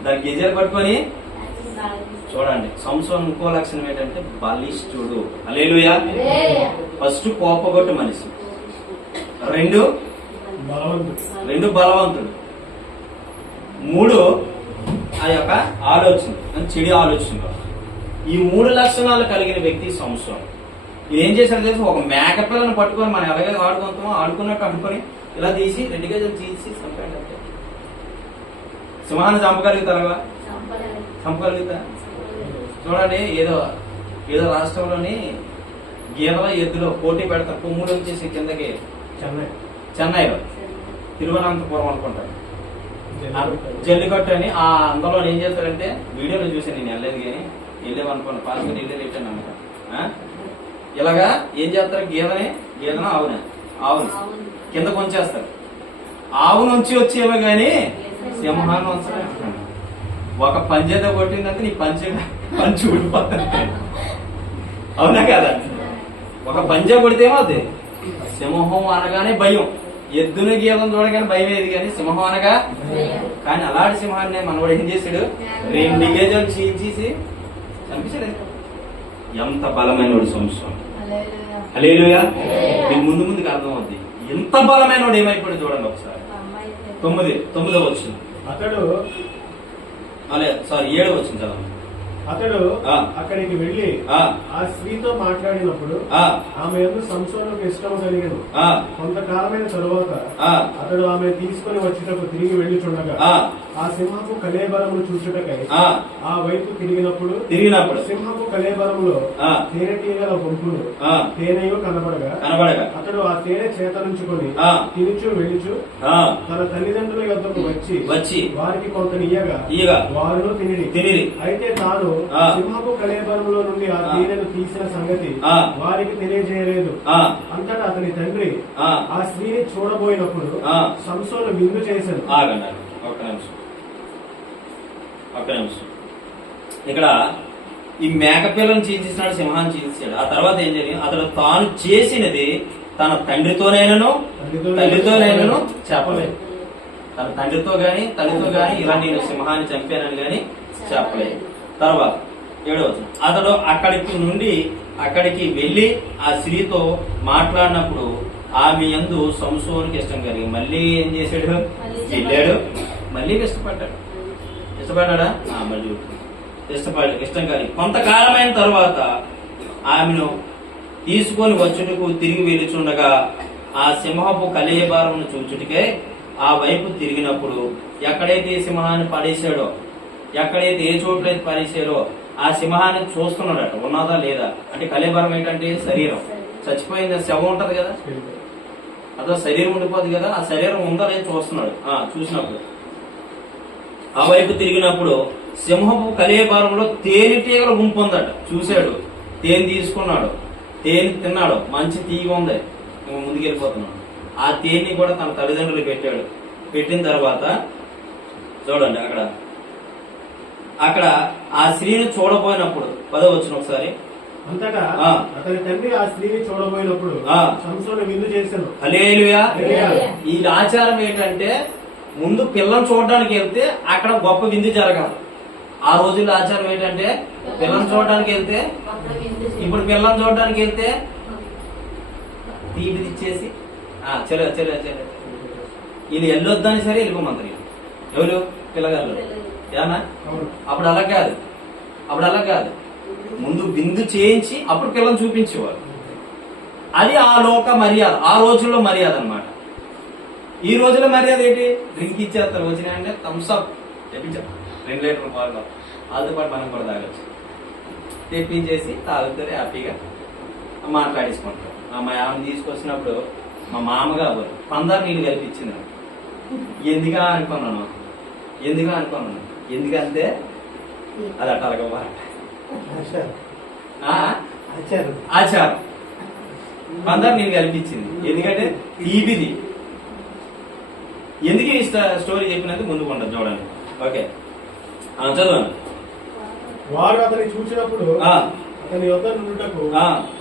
దాని గిజలు పట్టుకొని చూడండి. సంసోను ఇంకో లక్షణం ఏంటంటే బలిష్ఠుడు. హల్లెలూయా. ఫస్ట్ కోపగొట్టు మనిషి, రెండు బలవంతుడు, మూడు ఆ యొక్క ఆలోచన, చెడు ఆలోచన. ఈ మూడు లక్షణాలు కలిగిన వ్యక్తి సంసోను. ఏం చేశారు తెలుసు? ఒక మేక పిల్లను పట్టుకొని మనం ఎలాగే ఆడుకుంటామో ఆడుకున్నట్టు అనుకొని ఇలా తీసి 2 గజాలు తీసి చంపాడు. సింహాన్ని చంపగలుగుతారా? చంపగలుగుతా? చూడండి, ఏదో రాష్ట్రంలోని గీదల ఎద్దులో పోటీ పెడతారు. కొమ్ములు వచ్చేసి కిందకి చెన్నైలో తిరువనంతపురం అనుకుంటారు జల్లికట్టు అని. ఆ అందులో ఏం చేస్తారంటే వీడియోలో చూసాను, నేను వెళ్ళలేదు కానీ వెళ్ళేవనుకోండి పాస్పోర్ట్ వెళ్ళేది పెట్టాను అనమాట. ఇలాగా ఏం చేస్తారు? గీదన ఆవును కింద కొంచేస్తారు. ఆవు నుంచి వచ్చేవో గాని సింహాన్ని ఉంచడం. ఒక పంచేత కొట్టిందంటే నీ పంచి ఊడిపోతుంది. అవునా కదా? ఒక పంచ కొడితేమో అది సింహం అనగానే భయం. ఎద్దును గీదం చూడగానే భయం ఏది కానీ సింహం అనగా. కానీ అలాంటి సింహాన్ని మనవాడు ఏం చేశాడు? 2 గజాలు చీల్చేసి చంపించాడు. ఎంత బలమైన వాడు సంవత్సరం. హల్లెలూయా. మీకు ముందుకు అర్థం అవుద్ది. ఎంత బలమైన వాడు ఏమైపోయాడు చూడండి ఒకసారి. 9వ వచ్చింది. అతడు 7వ వచ్చింది చదవండి. అతడు అక్కడికి వెళ్లి ఆ స్త్రీతో మాట్లాడినప్పుడు ఆమె యందు సంసోనుకు ఇష్టం కలిగను. కొంతకాలమైన తరువాత అతడు ఆమె తీసుకుని వచ్చేటప్పుడు తిరిగి వెళ్లిచుండగా ఆ సింహపు కళేబరమును చూచుటకై ఆ వైపు తిరిగినప్పుడు సింహపు కళేబరములో తేనెటీగల గుంపులు తేనెయు కనబడగా అతడు ఆ తేనె చేతనుంచుకొని తినుచు వెళ్ళుచు తన తల్లిదండ్రుల యొద్దకు వచ్చి వారికి కొంత నీయగా వారు తినిరి. అయితే తాను సింహపు కళేబరంలో నుండి ఆ తేనెను తీసిన సంగతి వారికి తెలియజేయలేదు. అంతటా అతని తండ్రి ఆ స్త్రీని చూడబోయినప్పుడు సంసోను విందు చేశాను. ఒక్క నిమిషం. ఇక్కడ ఈ మేకపిల్లను చీల్చేసినాడు, సింహాన్ని చీల్చాడు. ఆ తర్వాత ఏం జరిగింది? అతడు తాను చేసినది తన తండ్రితోనైనాను తల్లితోనైనాను చెప్పలేదు. తన తండ్రితో గాని తల్లితో గాని ఇలా నేను సింహాన్ని చంపానని గాని చెప్పలేదు. తర్వాత 7వ వచనం. అతడు అక్కడికి వెళ్లి ఆ స్త్రీతో మాట్లాడినప్పుడు ఆమె యందు సంసోనుకి ఇష్టం కలిగి మళ్ళీ ఏం చేశాడు? వెళ్ళాడు, మళ్ళీ ఇష్టపడ్డాడా? మళ్ళీ ఇష్టం కలిగి కొంతకాలమైన తరువాత ఆమెను తీసుకొని వచ్చుటకు తిరిగి వెలుచుండగా ఆ సింహపు కళేబరమును చూచుటకే ఆ వైపు తిరిగినప్పుడు ఎక్కడైతే సింహాన్ని పడేశాడో, ఎక్కడైతే ఏ చోట్లయితే పడేశారో ఆ సింహాన్ని చూస్తున్నాడట. ఉన్నదా లేదా అంటే కళేబరం ఏంటంటే శరీరం. చచ్చిపోయింది శవం ఉంటది కదా, అదో శరీరం ఉండిపోదు కదా, ఆ శరీరం ఉందా లేదు చూస్తున్నాడు. చూసినప్పుడు ఆ వైపు తిరిగినప్పుడు సింహపు కళేబరంలో తేనెటీగల గుంపు ఉందట. చూశాడు, తేనె తీసుకున్నాడు, తేనె తిన్నాడు, మంచి తీగ ఉంది, ముందుకెళ్ళిపోతున్నాడు. ఆ తేనెని కూడా తన తల్లిదండ్రులు పెట్టాడు. పెట్టిన తర్వాత చూడండి అక్కడ ఆ స్త్రీని చూడబోయినప్పుడు 10వ వచనం ఒకసారి. అంతటా అతని తండ్రి ఆ స్త్రీని చూడబోయినప్పుడు సంసోను విందు చేశాను. హల్లెలూయా. ఈ ఆచారం ఏంటంటే ముందు పిల్లని చూడడానికి వెళ్తే అక్కడ గొప్ప విందు జరగాలి. ఆ రోజుల్లో ఆచారం ఏంటంటే పిల్లని చూడడానికి వెళ్తే, ఇప్పుడు పిల్లని చూడడానికి వెళ్తే తీపి ఇచ్చేసి చలో వీళ్ళు వెళ్ళొద్దని సరే వెళ్ళిపోమంటారు. ఎవరు? పిల్లగాళ్ళు. ఏమన్నా అప్పుడు అలా కాదు. ముందు విందు చేయించి అప్పుడు పిల్లల్ని చూపించేవారు. అది ఆ లోక మర్యాద, ఆ రోజుల్లో మర్యాద అన్నమాట. ఈ రోజుల్లో మర్యాద ఏంటి? డ్రింక్ ఇచ్చేస్తారు. వచ్చినాయంటే థమ్స్అప్ తెప్పించారు, 2 లీటర్ల పాలు, వాళ్ళతో పాటు మనం కూడా తాగొచ్చు. తెప్పించేసి తాగుతారు, హ్యాపీగా మాట్లాడేసుకుంటారు. మా ఆమెను తీసుకొచ్చినప్పుడు మా మామగారు పందారు నీళ్ళు కల్పించింది. ఎందుకా అనుకున్నాను, ఎందుకంటే అది అట్టాలగవ్వ ఆచారం. పందారు నీళ్ళు కల్పించింది ఎందుకంటే తీపిది. ఎందుకు ఈ స్టోరీ చెప్పినందుకు ముందుకు ఉండదు చూడండి. ఓకే చదవండి. వారు అతన్ని చూసినప్పుడు అతని యొద్ద నుండుటకు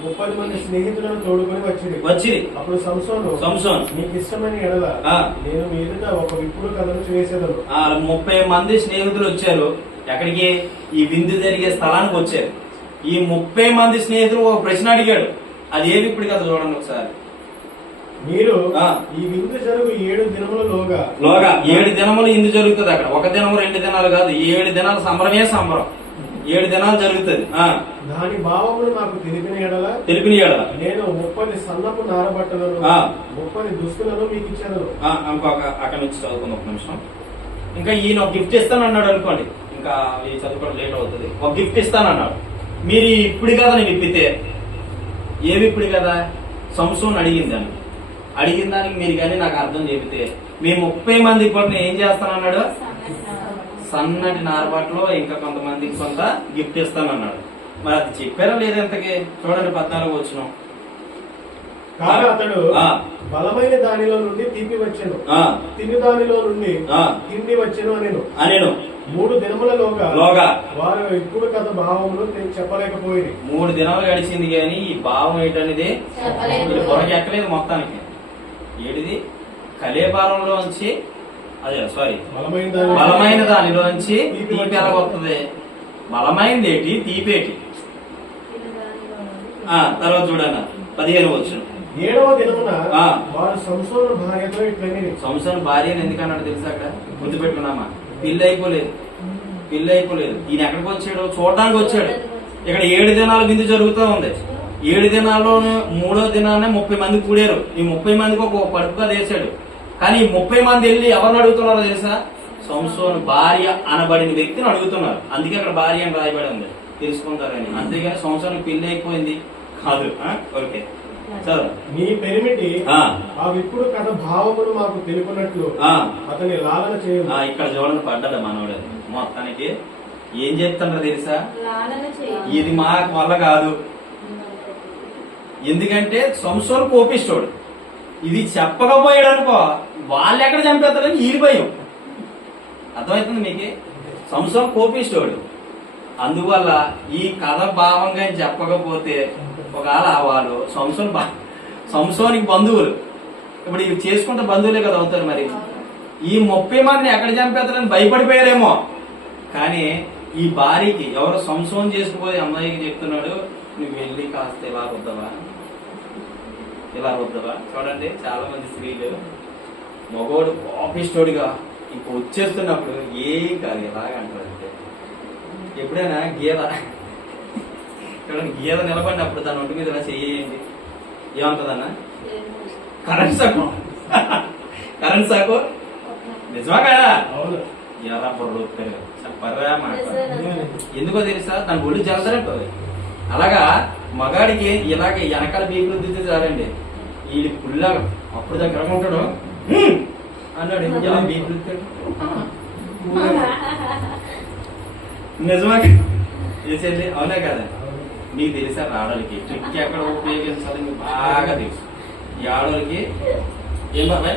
30 మంది స్నేహితులను తోడుకొని వచ్చి అప్పుడు సంసోను నీకు ఇష్టమైన ఎడల నేను మీ ఎదుట ఒక విప్పుడు కథను చేసేదను. 30 మంది స్నేహితులు వచ్చారు. ఎక్కడికి? ఈ విందు జరిగే స్థలానికి వచ్చారు. ఈ 30 మంది స్నేహితులు ఒక ప్రశ్న అడిగాడు. అది ఏ విప్పుడు కథ చూడండి ఒకసారి. మీరు ఈ విందు జరుగు 7 దినములలోగా 7 దినములు ఇందు జరుగుతుంది. అక్కడ 1 దినము 2 దినాలు కాదు, 7 దినాలు సంబరమే సంబరం. 7 దినాలు జరుగుతుంది. దాని భావములు నాకు తెలిపిన ఎడల నేను 30 సన్నపు నారబట్టలను 30 దుస్తులను మీకు ఇచ్చాను. ఇంకొక అక్కడ నుంచి చదువుకుంది ఒక నిమిషం. ఇంకా ఈయన ఒక గిఫ్ట్ ఇస్తానన్నాడు అనుకోండి, ఇంకా ఈ చదువుకోవడం లేట్ అవుతుంది. ఒక గిఫ్ట్ ఇస్తానన్నాడు. మీరు ఇప్పుడు కదా నేను విప్పితే ఏమి ఇప్పుడు కదా సంసోను అడిగిన దానికి మీరు కానీ నాకు అర్థం చెబితే మీ 30 మంది కూడా ఏం చేస్తానన్నాడు? సన్నటి నారబాట్లో ఇంకా కొంతమందికి కొంత గిఫ్ట్ ఇస్తానన్నాడు. మరి అది చెప్పారా లేదా? ఇంతకీ చూడండి 14 వచ్చిన. కానీ అతడు బలమైన దానిలో నుండి తీపి వచ్చెను, తిని దానిలో నుండి తిండి వచ్చెను అనేను. 3 దినములలోగా వారు ఇప్పుడు కథ భావములు చెప్పలేకపోయింది. 3 దినాలు గడిచింది కానీ ఈ భావం ఏంటనేది పొరకి ఎక్కలేదు మొత్తానికి. ఏడిది? కలేబారంలోంచి బలమైన దానిలోంచి తీపి ఎలా వస్తుంది? బలమైనది ఏంటి, తీపేటి? తర్వాత చూడన్న 15 వచ్చిన. 7వ దినమున వారు సంసోను భార్యతో ఇట్లని. సంసోను భార్యను ఎందుకన్నాడు తెలుసా? అక్కడ గుర్తుపెట్టుకున్నామా? పెళ్లి అయిపోలేదు. ఈయన ఎక్కడికి వచ్చాడు? చూడడానికి వచ్చాడు. ఇక్కడ 7 దినాల విందు జరుగుతూ ఉంది. 7 దినాల్లోనూ 3వ దినాన్ని 30 మంది కూడారు. ఈ 30 మందికి ఒక పడుపుగా వేశాడు. కానీ ఈ 30 మంది వెళ్ళి ఎవరిని అడుగుతున్నారో తెలుసా? సంసోను భార్య అనబడిన వ్యక్తిని అడుగుతున్నారు. అందుకే అక్కడ భార్య అని రాయబడి ఉంది, తెలుసుకుంటారని. అంతేగాని సంవత్సరానికి పెళ్లి అయిపోయింది కాదు. ఓకే చదువు. నీ పెరిమిటి ఆ విప్పుడు కథ భావములు మాకు తెలుపునట్లు అతని లాలన చేయు. ఇక్కడ చూడండి పడ్డాడు మనోడు. మొత్తానికి ఏం చెప్తున్నారు తెలుసా? ఇది మా వల్ల కాదు. ఎందుకంటే సంసోను కోపిస్తోడు. ఇది చెప్పకపోయాడు అనుకో వాళ్ళు ఎక్కడ చంపేస్తారని ఈ భయం. అర్థమవుతుంది మీకు? సంసోను కోపిస్తోడు. అందువల్ల ఈ కథ భావంగా చెప్పకపోతే ఒకవేళ వాళ్ళు సంసోనికి బంధువులు, ఇప్పుడు ఇవి చేసుకుంటే బంధువులే కదా అవుతారు. మరి ఈ 30 మందిని ఎక్కడ చంపేస్తారని భయపడిపోయారేమో. కానీ ఈ భార్యకి ఎవరో సంసోను చేసుకుపోయి అమ్మాయికి చెప్తున్నాడు, నువ్వు వెళ్ళి కాస్త ఇలా వద్దవా. చూడండి చాలా మంది స్త్రీలు మగోడు కోపిస్టోడిగా ఇంక వచ్చేస్తున్నప్పుడు ఏం కాదు ఎలాగంటారంటే, ఎప్పుడైనా గీత నిలబడినప్పుడు తన ఒంటి మీద ఇలా చెయ్యండి ఏమంటదన్నా? కరెంట్ సాకు నిజమా కదా? ఎలా పొడవుతారు చెప్పరా మాట. ఎందుకో తెలుసా? తన ఒళ్ళు జలదరంటుంది. అలాగా మగాడికి ఇలాగ వెనకాల బీపులు దిద్ది చాలండి. ఈ పుల్లాగా అప్పుడు దగ్గర ఉంటాడు అన్నాడు. ఎలా బీపులు నిజమా చేసేది? అవునా కదా? నీకు తెలుసా ఆడోళ్ళకి ట్రిక్ ఎక్కడ ఉపయోగించాలి మీకు బాగా తెలుసు. ఈ ఆడోళ్ళకి ఏం బాబాయ్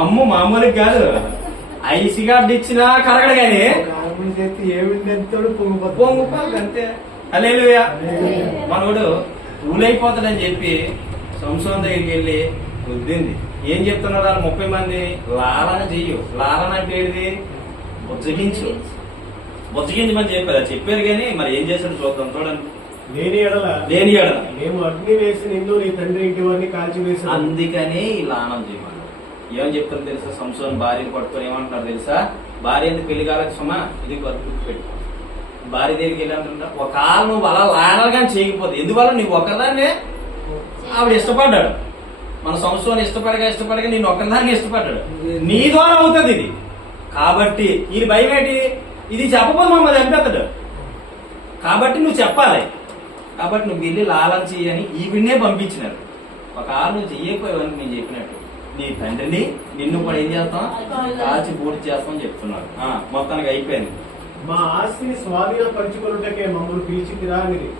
అమ్ము మామూలుగా కాదు, ఐసి కార్డు ఇచ్చినా కరగడు కానీ పొంగిపోతుంది అంతే. హల్లెలూయా. మనోడు ఊలైపోతాడని చెప్పి సంసోను దగ్గరికి వెళ్ళి వద్దింది. ఏం చెప్తున్నారు వాళ్ళు 30 మంది? లాలన చెయ్యు. లాలన అంటే ఏంటిది? బుజ్జగించమని చెప్పారు కానీ మరి ఏం చేశాడు చూద్దాం. చూడండి. లేని ఎడల మేము అగ్ని వేసి నిన్ను నీ తండ్రి ఇంటి వారిని కాల్చివేసి. అందుకనే ఈ లానం చేయమన్నారు. ఏమని చెప్తారు తెలుసా? సంసోను భార్యను పట్టుకొని ఏమంటున్నారు తెలుసా? భార్య ఎందుకు పెళ్లి కాలకు సుమా ఇది గుర్తుపెట్టు. భార్య దగ్గరికి వెళ్ళాలంట ఒకవేళ నువ్వు అలా లానాలుగా చేయకపోతే, ఎందువల్ల నీవు ఒకదాన్నే ఆవిడ ఇష్టపడ్డాడు. మన సంసోను ఇష్టపడగా నేను ఒకదాన్ని ఇష్టపడ్డాడు. నీ ద్వారా అవుతుంది ఇది. కాబట్టి ఈ భయం ఏంటి? ఇది చెప్పబోదు మమ్మల్ని చంపేస్తాడు. కాబట్టి నువ్వు చెప్పాలి. కాబట్టి నువ్వు వెళ్ళి లాలం చెయ్యని ఈవిడ్నే పంపించినారు. ఒక ఆరు నువ్వు చెయ్యకపోయావని నేను చెప్పినట్టు నీ తండ్రిని నిన్ను కూడా ఏం చేస్తాం, కాల్చి పూర్తి చేస్తాం చెప్తున్నాడు. మొత్తానికి అయిపోయింది. మా ఆస్తిని స్వాధీనపరచుకొనుటకే మమ్మల్ని పిలిచితిరా అనేది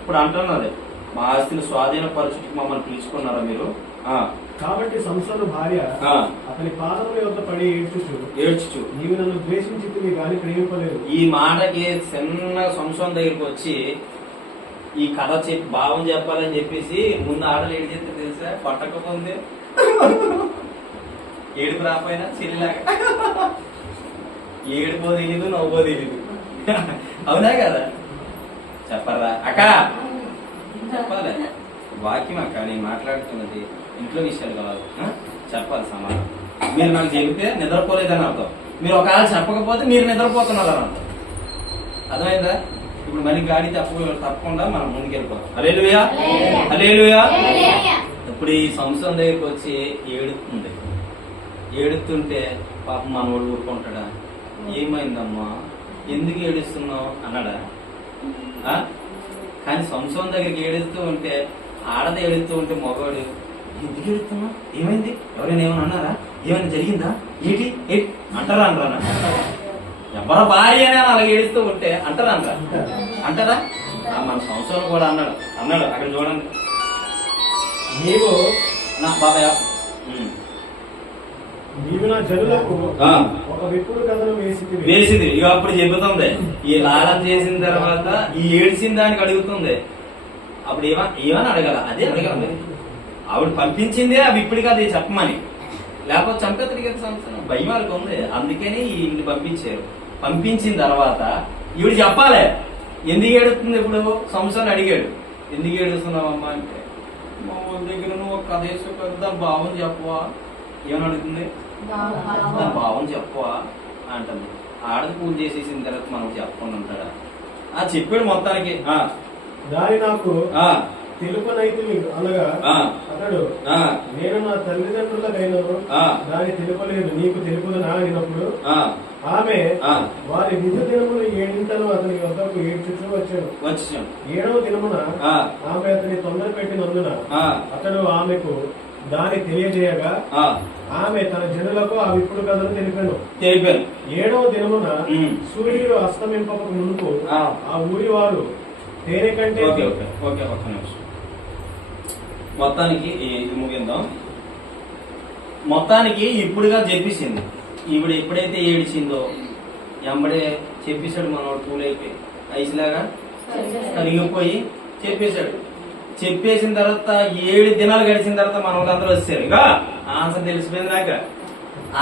ఇప్పుడు అంటున్నది, మా ఆస్తిని స్వాధీనపరచుటకి మమ్మల్ని పిలుచుకున్నారా మీరు? కాబట్టి సంసోను భార్య అతని పాదముల యొద్ద పడి ఏడ్చుచు నీవు నన్ను ద్వేషించితివి గాని ప్రేమింపలేదు. ఈ మాటకి చిన్న సంసోన్ దగ్గరికి వచ్చి ఈ కథ చెప్పి భావం చెప్పాలని చెప్పేసి ముందు ఆడలు ఏడు చేస్తే తెలుసా, పట్టకపోతే ఏడుపు రాపోయినా చెల్లిలాగా ఏడుపో తెలీదు నవ్వో తెలీదు. అవునా కదా? చెప్పరా అక్క? చెప్పాలి. వాక్యం అక్క, నేను మాట్లాడుతున్నది ఇంట్లో విషయాలు కాదు, చెప్పాలి సమాధానం. మీరు నాకు చెబితే నిద్రపోలేదని అర్థం, మీరు ఒకవేళ చెప్పకపోతే మీరు నిద్రపోతున్నారని అర్థం. అర్థమైందా? ఇప్పుడు మళ్ళీ గాడి తప్పకుండా మనం ముందుకెళ్ళిపోతాం. హల్లెలూయా, హల్లెలూయా. ఇప్పుడు ఈ సంవత్సరం దగ్గరికి వచ్చి ఏడుతుంటే పాపం మనోడు ఊరుకుంటాడా? ఏమైందమ్మా, ఎందుకు ఏడుస్తున్నావు అన్నాడా? కానీ సంవత్సరం దగ్గరికి ఏడుస్తూ ఉంటే, ఆడది ఏడుస్తూ ఉంటే మగవాడు ఎందుకు ఏడుస్తున్నావు, ఏమైంది, ఎవరైనా ఏమైనా అన్నారా, ఏమైనా జరిగిందా, ఏంటి ఏంటి అంటారా? అనరా? ఎవరి భార్య అని అలాగే ఏడుస్తూ ఉంటే అంటారా? అంటారా? మన సంవత్సరం కూడా అన్నాడు అక్కడ చూడండి. నీవు నా బాబాయ్ నీవు నా జనులకు ఒక విప్పుడు కథను వేసింది. ఇక అప్పుడు చెబుతుంది, ఈ లాలం చేసిన తర్వాత ఈ ఏడ్చిన దానికి అడుగుతుంది. అప్పుడు ఏమని అడగాల? అదే అడగాలి. ఆవిడ పంపించిందే ఆ విప్పుడికి అది చెప్పమని, లేకపోతే చంపేతడికి సంవత్సరం భయం వాళ్ళకి ఉంది. అందుకని ఈవిని పంపించారు. పంపించిన తర్వాత ఈవిడ చెప్పాలి ఎందుకు ఏడుస్తుంది. ఇప్పుడు సంవత్సరాన్ని అడిగాడు, ఎందుకు ఏడుస్తున్నావమ్మా అంటే, మా ఊరి దగ్గర నువ్వు ఒక కథ వేసు కదా, భావం చెప్పవా? ఏమని అడుగుతుంది? దాని భావం చెప్పవా అంటుంది. ఆడది పూజ చేసేసిన తర్వాత మనం చెప్పకుండా ఉంటాడా? చెప్పాడు మొత్తానికి. దాని నాకు తెలుపనైతే అనగా అతడు నేను నా తల్లిదండ్రులకైనా దాని తెలుపలేదు, నీకు తెలుపుదనా అనినప్పుడు ఆమె వారి విధు దినములు 7 అతని వద్దకు ఏడ్చుచూ వచ్చాను. 7వ దినమున ఆమె అతని తొందర పెట్టినందున అతడు ఆమెకు దాన్ని తెలియజేయగా ఆమె తన జనులకు ఆ విప్పుడు కథను తెలిపాను. 7వ దినమున సూర్యుడు అస్తమింపక మునుపు ఆ ఊరి వారు తేనె కంటే మొత్తానికి ముగిందాం. మొత్తానికి ఇప్పుడుగా చెప్పేసింది. ఈవిడ ఎప్పుడైతే ఏడిచిందో ఎంబడే చెప్పేశాడు మనోడు. పూలైపోయి ఐసులాగా కరిగిపోయి చెప్పేశాడు. చెప్పేసిన తర్వాత 7 దినాలు గడిచిన తర్వాత మన వాళ్ళందరూ వచ్చారు. ఇంకా ఆన్సర్ తెలిసిపోయింది, నాకు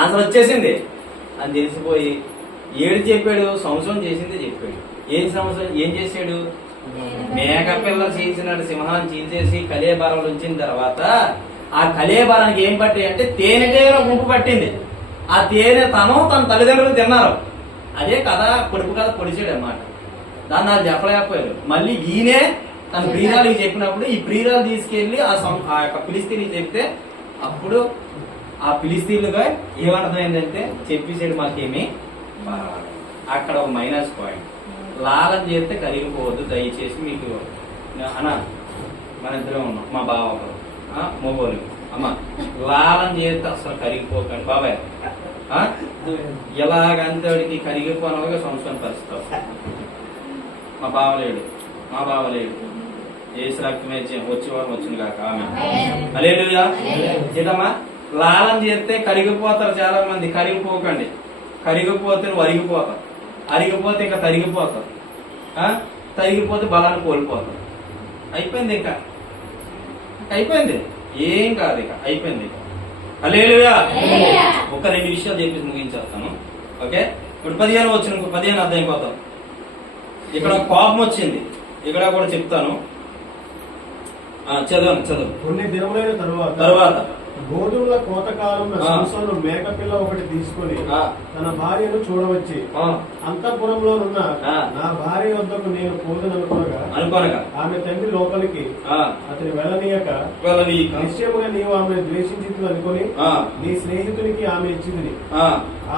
ఆన్సర్ వచ్చేసింది అని తెలిసిపోయి చెప్పాడు. సంవత్సరం చేసింది చెప్పాడు. ఏం చేశాడు? మేకపిల్ల చీల్చినట్టు సింహాన్ని చీల్చేసి కలేబారాలు ఉంచిన తర్వాత ఆ కలేబారానికి ఏం పట్టాయి అంటే తేనెటీగల గుంపు పట్టింది. ఆ తేనె తన తల్లిదండ్రులు తిన్నారు. అదే కథ, పొడుపు కథ పొడిచాడు అన్నమాట. దాన్ని వాళ్ళు చెప్పలేకపోయారు. మళ్ళీ ఈయనే తన ప్రియురాలికి చెప్పినప్పుడు ఈ ప్రియురాలు తీసుకెళ్లి ఆ యొక్క ఫిలిస్తీన్కి చెప్తే అప్పుడు ఆ ఫిలిస్తీన్లుగా ఏమర్థమైందంటే చెప్పేసాడు మాకేమీ అక్కడ ఒక మైనస్ పాయింట్. లాలం చేస్తే కరిగిపోవద్దు దయచేసి. మీకు అన్న మన ఇద్దరే ఉన్నాం, మా బావ ఒకరు మొగోలు. అమ్మ లాలం చేస్తే అసలు కరిగిపోకండి బాబాయ్. ఎలాగంతడికి కరిగిపోనగా సంవత్సరం పరిస్థితి. మా బావలేడు ఏసు రక్తమే వచ్చేవారు వచ్చింది కాక ఆమె. హల్లెలూయా. ఏదమ్మా లాలం చేస్తే కరిగిపోతారు చాలా మంది. కరిగిపోకండి. కరిగిపోతే నువ్వు అరిగిపోతే ఇంకా తరిగిపోతావు. తరిగిపోతే బలాన్ని కోల్పోతావు. అయిపోయింది, ఇంకా అయిపోయింది, ఏం కాదు, ఇక అయిపోయింది. హల్లెలూయా. ఒక 2 విషయాలు చెప్పేసి ముగించేస్తాను. ఓకే, ఇప్పుడు 15 వచ్చిన 15 అర్థం అయిపోతాం. ఇక్కడ కోపం వచ్చింది, ఇక్కడ కూడా చెప్తాను. చదువు. కొన్ని దినములైన తర్వాత గోధుమల కోతకాలంలో ఆ. సంసోను మేకపిల్ల ఒకటి తీసుకుని ఆ. తన భార్యను చూడవచ్చి ఆ, అంతఃపురంలోనున్న ఆ. నా భార్య వద్దకు నేను పోదననుకోగా అనుకోనగా ఆమె తండ్రి లోపలికి ఆ, అతని వెళ్ళనీయక వెళ్ళనీయక. నిశ్చయముగా నీవు ఆమెను ద్వేషించి అనుకుని ఆ, నీ స్నేహితునికి ఆమె ఇచ్చింది. ఆ,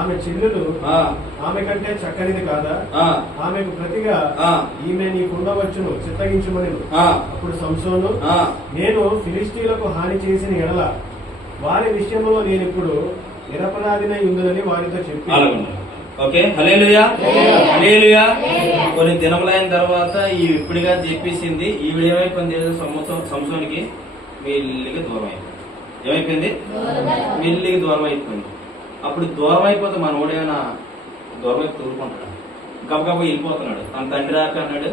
ఆమె చెల్లెలు ఆ, ఆమె కంటే చక్కనిది కాదా? ఆ, ఆమెకు ప్రతిగా ఆ, ఈమె నీకుండవచ్చును చిత్తగించమని. ఆ, అప్పుడు సంసోను ఆ. నేను ఫిలిష్తీయులకు హాని చేసిన ఎడల వారి విషయంలో నేను ఇప్పుడు నిరపరాధినై ఉందని వారితో చెప్పి అలాగుంది. ఓకే, హల్లెలూయా, హల్లెలూయా. కొన్ని దినములైన తర్వాత ఈ ఇప్పుడుగా చెప్పేసింది ఈవిడ ఏమైపోయింది సంవత్సరానికి వీళ్ళకి దూరం అయిపోయింది. ఏమైపోయింది? వీళ్ళకి దూరం అయిపోయింది. అప్పుడు దూరం అయిపోతే మన ఓడేమైనా దూరం అయిపోయి తూరుకుంటాడు, గబగబా వెళ్ళిపోతున్నాడు. తన తండ్రి రాక అన్నాడు,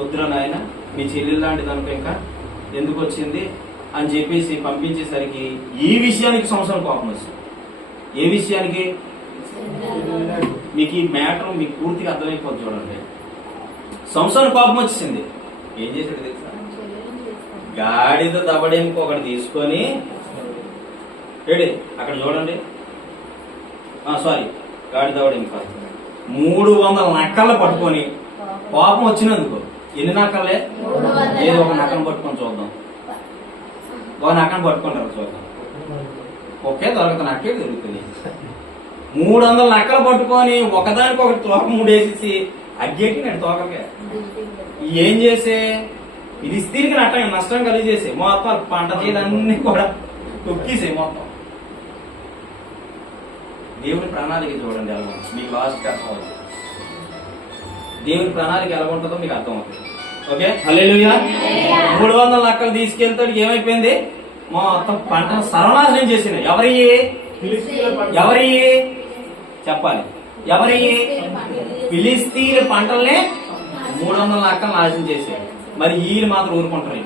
వద్దురా నాయన, మీ చెల్లెలు లాంటిది అనుకో, ఇంకా ఎందుకు వచ్చింది అని చెప్పేసి పంపించేసరికి ఈ విషయానికి సంవత్సరం కోపం వచ్చింది. ఏ విషయానికి? మీకు ఈ మ్యాటర్ మీకు పూర్తిగా అర్థమైపోతుంది. చూడండి, సంవత్సరం కోపం వచ్చింది. ఏం చేశాడు తెలుసా? గాడిద దబడేందుకు ఒకటి తీసుకొని ఏడి అక్కడ చూడండి, సారీ గాడి దబడేందుకు కాదు, 300 నక్కలు పట్టుకొని కోపం వచ్చినందుకు. ఎన్ని నక్కలే? ఏదో ఒక నక్కను పట్టుకొని చూద్దాం, ఒక నక్కను పట్టుకుంటారు చూద్దాం. ఒకే దొరకదు, నక్కే దొరుకుతుంది. 300 నక్కలు పట్టుకొని ఒకదానికి ఒకటి తోక మూడేసి అగ్గేకి నేను తోకకే ఏం చేసే ఫిలిష్తీయులకి నష్టం కలిగేసే మొత్తం పంట చేలన్నీ కూడా తొక్కేసే మొత్తం. దేవుని ప్రణాళిక చూడండి ఎలా ఉంటుంది, మీకు లాస్ట్ అర్థం అవుతుంది. దేవుని ప్రణాళిక ఎలా ఉంటుందో మీకు అర్థం అవుతుంది. ఓకే, హల్లెలూయా. 300 నక్కలు తీసుకెళ్తాడు, ఏమైపోయింది? మొత్తం పంటను సర్వనాశనం చేసినాయి. ఎవరి చెప్పాలి? ఎవరి? ఫిలిష్తీయుల పంటల్ని 300 నక్కలు నాశనం చేశారు. మరి వీళ్ళు మాత్రం ఊరుకుంటారు?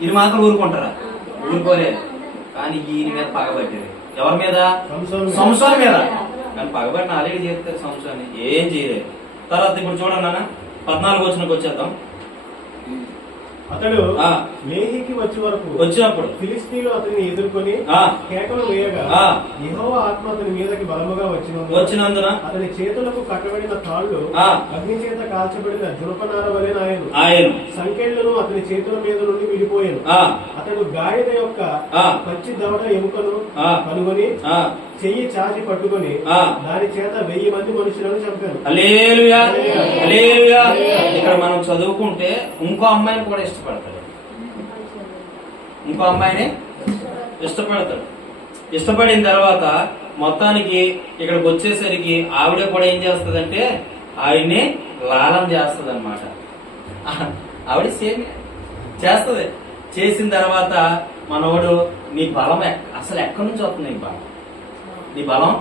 వీళ్ళు మాత్రం ఊరుకుంటారా? ఊరుకోలేదు. కానీ ఈయన మీద పగబట్టారు. ఎవరి మీద? సంసోను మీద. కానీ పగబట్టిన ఆల్రెడీ చేస్తారు సంసోని, ఏం చేయలేదు. తర్వాత ఇప్పుడు చూడండి నాన్న, 14 వచనంకి వచ్చేద్దాం. అతడు లేహికి వచ్చినప్పుడు ఫిలిష్తీయులు అతన్ని ఎదుర్కొని కేకలు వేయగా యెహోవా ఆత్మ అతని మీదకి బలముగా వచ్చినందున అతని చేతులకు కట్టబడిన తాళ్లు అగ్ని చేత కాల్చబడిన జునపనార వలె ఆయన సంకెళ్లను అతని చేతుల మీద నుండి విడిపోయాను. అతడు గాడిద యొక్క పచ్చి దవడ ఎముకను కనుగొని చెయ్యి చాచి పట్టుకొని దాని చేత 1000 మంది మనుషులను చంపాను. హల్లెలూయా, హల్లెలూయా. ఇక్కడ మనం చదువుకుంటే ఇంకో అమ్మాయిని కూడా ఇష్టపడతాడు. ఇంకో అమ్మాయిని ఇష్టపడతాడు. ఇష్టపడిన తర్వాత మొత్తానికి ఇక్కడికి వచ్చేసరికి ఆవిడ కూడా ఏం చేస్తుందంటే ఆవిడ్ని లాలం చేస్తుంది అనమాట. ఆవిడ సేమ్ చేస్తుంది. చేసిన తర్వాత మనోడు నీ బలం అసలు ఎక్కడి నుంచి వస్తుంది? నీ బలం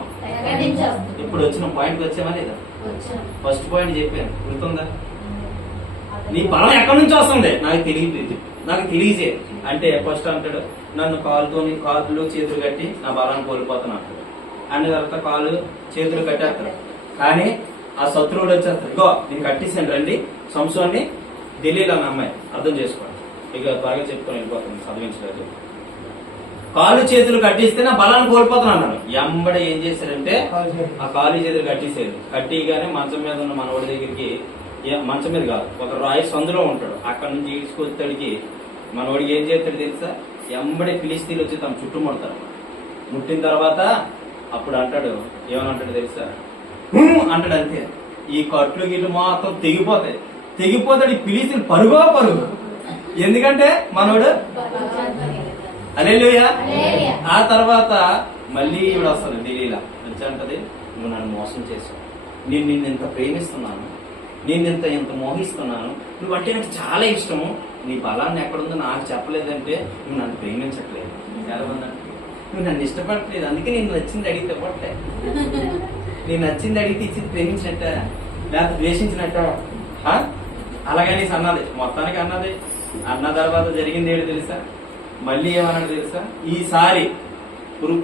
ఇప్పుడు వచ్చిన పాయింట్కి వచ్చామా లేదా? ఫస్ట్ పాయింట్ చెప్పాను, గుర్తుందా? నీ బలం ఎక్కడి నుంచి వస్తుంది? నాకు తెలియజే అంటే ఫస్ట్ అంటాడు, నన్ను కాళ్ళు చేతులు కట్టి నా బలాన్ని కోల్పోతాను అంటాడు. అన్న తర్వాత కాళ్ళు చేతులు కట్టేస్తాడు. కానీ ఆ శత్రువుడు వచ్చేస్తాడు, ఇగో నేను కట్టేసాను రండి సంసోన్ని ఢిల్లీలో నా అమ్మాయి, అర్థం చేసుకోండి. ఇక త్వరగా చెప్పుకొని వెళ్ళిపోతాను, చదివించలేదు. కాళ్ళు చేతులు కట్టిస్తే నా బలాన్ని కోల్పోతాను అన్నాడు. ఎంబడే ఏం చేశాడంటే ఆ కాళ్ళు చేతులు కట్టేసాడు. కట్టిగానే మంచం మీద ఉన్న మనవాడి దగ్గరికి, మంచం మీద కాదు, ఒక రాయి సందులో ఉంటాడు, అక్కడ నుంచి తీసుకొచ్చేడికి మనవాడికి ఏం చేస్తాడు తెలుసా? ఎంబడే ఫిలిష్తీయులు వచ్చి తమ చుట్టూ ముడతారు. ముట్టిన తర్వాత అప్పుడు అంటాడు, ఏమని అంటాడు తెలుసా? అంటాడు. అంతే, ఈ కట్లు గిట్లు మాత్రం తెగిపోతాడు. ఈ ఫిలిష్తీయులు పరుగు. ఎందుకంటే మనోడు హల్లెలూయా. ఆ తర్వాత మళ్ళీ ఈవిడ వస్తుంది ఢిల్లీలో వచ్చి అంటది, నువ్వు నన్ను మోసం చేశావు, నేను నిన్ను ఎంత ప్రేమిస్తున్నాను, నేను ఎంత మోహిస్తున్నాను, నువ్వంటే నాకు చాలా ఇష్టము, నీ బలాన్ని ఎక్కడుందో నాకు చెప్పలేదంటే నువ్వు నన్ను ప్రేమించట్లేదు. చాలా మంది అంటే నువ్వు నన్ను ఇష్టపడట్లేదు, అందుకే నేను నచ్చింది అడిగితే పట్టే, నేను నచ్చింది అడిగితే ఇచ్చింది ప్రేమించినట్ట లేకపోతే ద్వేషించినట్ట అలాగని అన్నది. మొత్తానికి అన్నది. అన్న తర్వాత జరిగింది ఏంటి తెలుసా? మళ్ళీ ఏమన్నాడు తెలుసా? ఈసారి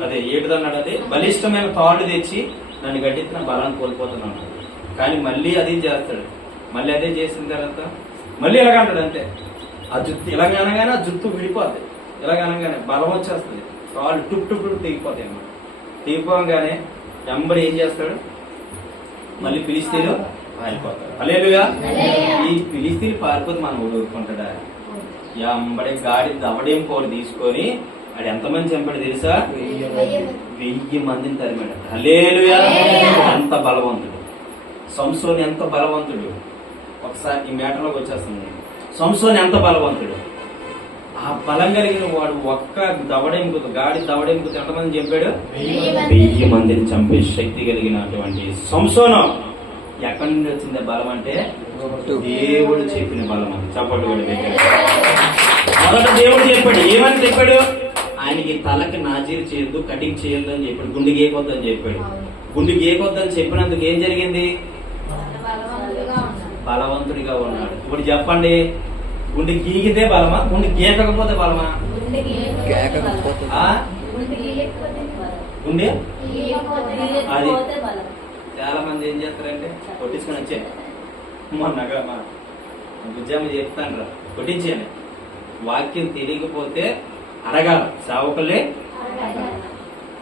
అదే ఏడుదన్నాడు, అదే బలిష్టమైన తాళ్ళు తెచ్చి నన్ను గట్టించిన బలాన్ని కోల్పోతున్నాను. కానీ మళ్ళీ అది చేస్తాడు. మళ్ళీ అదే చేసిన తర్వాత మళ్ళీ ఎలాగంటాడు అంటే ఆ జుత్తు ఇలాగనగానే ఆ జుత్తు విడిపోద్ది. ఇలాగనగానే బలం వచ్చేస్తుంది, కాళ్ళు టుప్ టుప్ టుప్ తెగిపోతాయి అన్నమాట. తెగిపోగానే ఎంబడి ఏం చేస్తాడు, మళ్ళీ ఫిలిస్తీన్లు పారిపోతాడు. హల్లెలూయా. ఈ ఫిలిస్తీన్లు పారిపోతే మనం ఊరుకుంటాడా? ఎంబడి గాడి దవడేం కోరు తీసుకొని అది ఎంతమంది చంపాడు తెలుసా? 1000 మందిని తరిమాడు. హల్లెలూయా. ఎంత బలవంతుడు సంసోను, ఎంత బలవంతుడు. ఒకసారి ఈ మేటలోకి వచ్చేస్తుంది. సంసోను ఎంత బలవంతుడు. ఆ బలం కలిగిన వాడు ఒక్క దవడెంపుతో గాడి దవడెంపుతో ఎంతమంది చంపాడు? 1000 మందిని చంపే శక్తి కలిగినటువంటి సంసోను ఎక్కడి నుండి వచ్చింది బలం అంటే దేవుడు చెప్పిన బలం. అని చప్పట్లు కూడా పెట్టాడు. మొదట దేవుడు చెప్పాడు. ఏమని చెప్పాడు? ఆయనకి తలకి నాజీరు చేయొద్దు, కటింగ్ చేయొద్దు అని చెప్పాడు. గుండె గీకొద్దు అని చెప్పాడు. గుండె గీకొద్దు అని చెప్పినందుకు ఏం జరిగింది? బలవంతుడిగా ఉన్నాడు. ఇప్పుడు చెప్పండి, గుండె గీగితే బలమా, గుండె గీకకపోతే బలమా? గుండె అది చాలా మంది ఏం చేస్తారంటే కొట్టించుకొని వచ్చాను. మొన్నగా మా బుజ్జమ్మ చెప్తాను రా కొట్టించాను. వాక్యం తెలియకపోతే అడగాలి, సేవకులే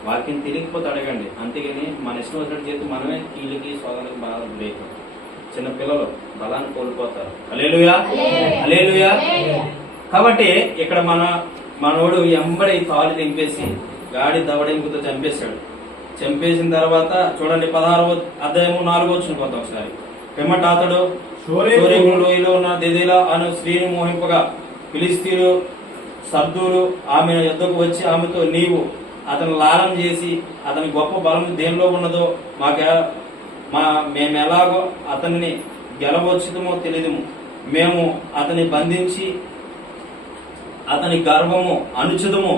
వాక్యం తెలియకపోతే అడగండి. అంతేగాని మన ఇష్టం వచ్చినట్టు చేతి మనమే కీళ్ళకి సోదరులకి బాగా బ్రేక్. చిన్న పిల్లలు బలాన్ని కోల్పోతారు. హల్లెలూయా, హల్లెలూయా. కాబట్టి ఇక్కడ మనోడు ఎంబడి తాళ్ళు తెంపేసి గాడి దవడెంపుతో చంపేశాడు. చంపేసిన తర్వాత చూడండి 16వ అధ్యాయము 4వ వచనం కొద్దాం ఒకసారి. పిమ్మట అతడు షోరేము లోయలో ఉన్న దెదెలా అను స్త్రీని మోహింపగా ఫిలిస్తీయులు సర్దులు ఆమె యుద్ధకు వచ్చి ఆమెతో, నీవు అతను లాలం చేసి అతని గొప్ప బలం దేనిలో ఉన్నదో మేము ఎలాగో అతనిని గెలవచ్చుమో తెలియదుము. మేము అతని బంధించి అతని గర్వము అణుచుదము.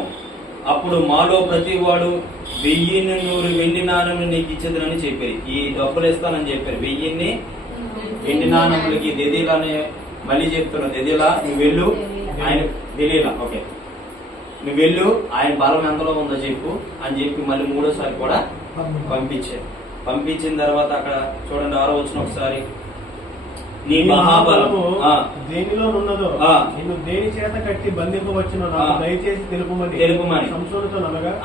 అప్పుడు మాలో ప్రతి వాడు 1000 వెండి నాణ్యములు నీకు ఇచ్చేదని చెప్పారు. ఈ డబ్బులు ఇస్తానని చెప్పారు. 1000 వెండి నాణ్యములకి దెదీలానే మళ్ళీ చెప్తున్నా. దెదీలా నువ్వు వెళ్ళు, ఆయన దెలీలా ఓకే నువ్వు వెళ్ళు, ఆయన బలం ఎంతలో ఉందో చెప్పు అని చెప్పి మళ్ళీ 3వసారి కూడా పంపించారు. పంపించిన తర్వాత అక్కడ చూడండి 6వ వచనం ఒకసారి. నీ మహాబలము దేనిలో ఉన్నదో నిన్ను దేని చేత కట్టి బంధింపవచ్చునో నాకు దయచేసి తెలుపుమని సంసోనుతో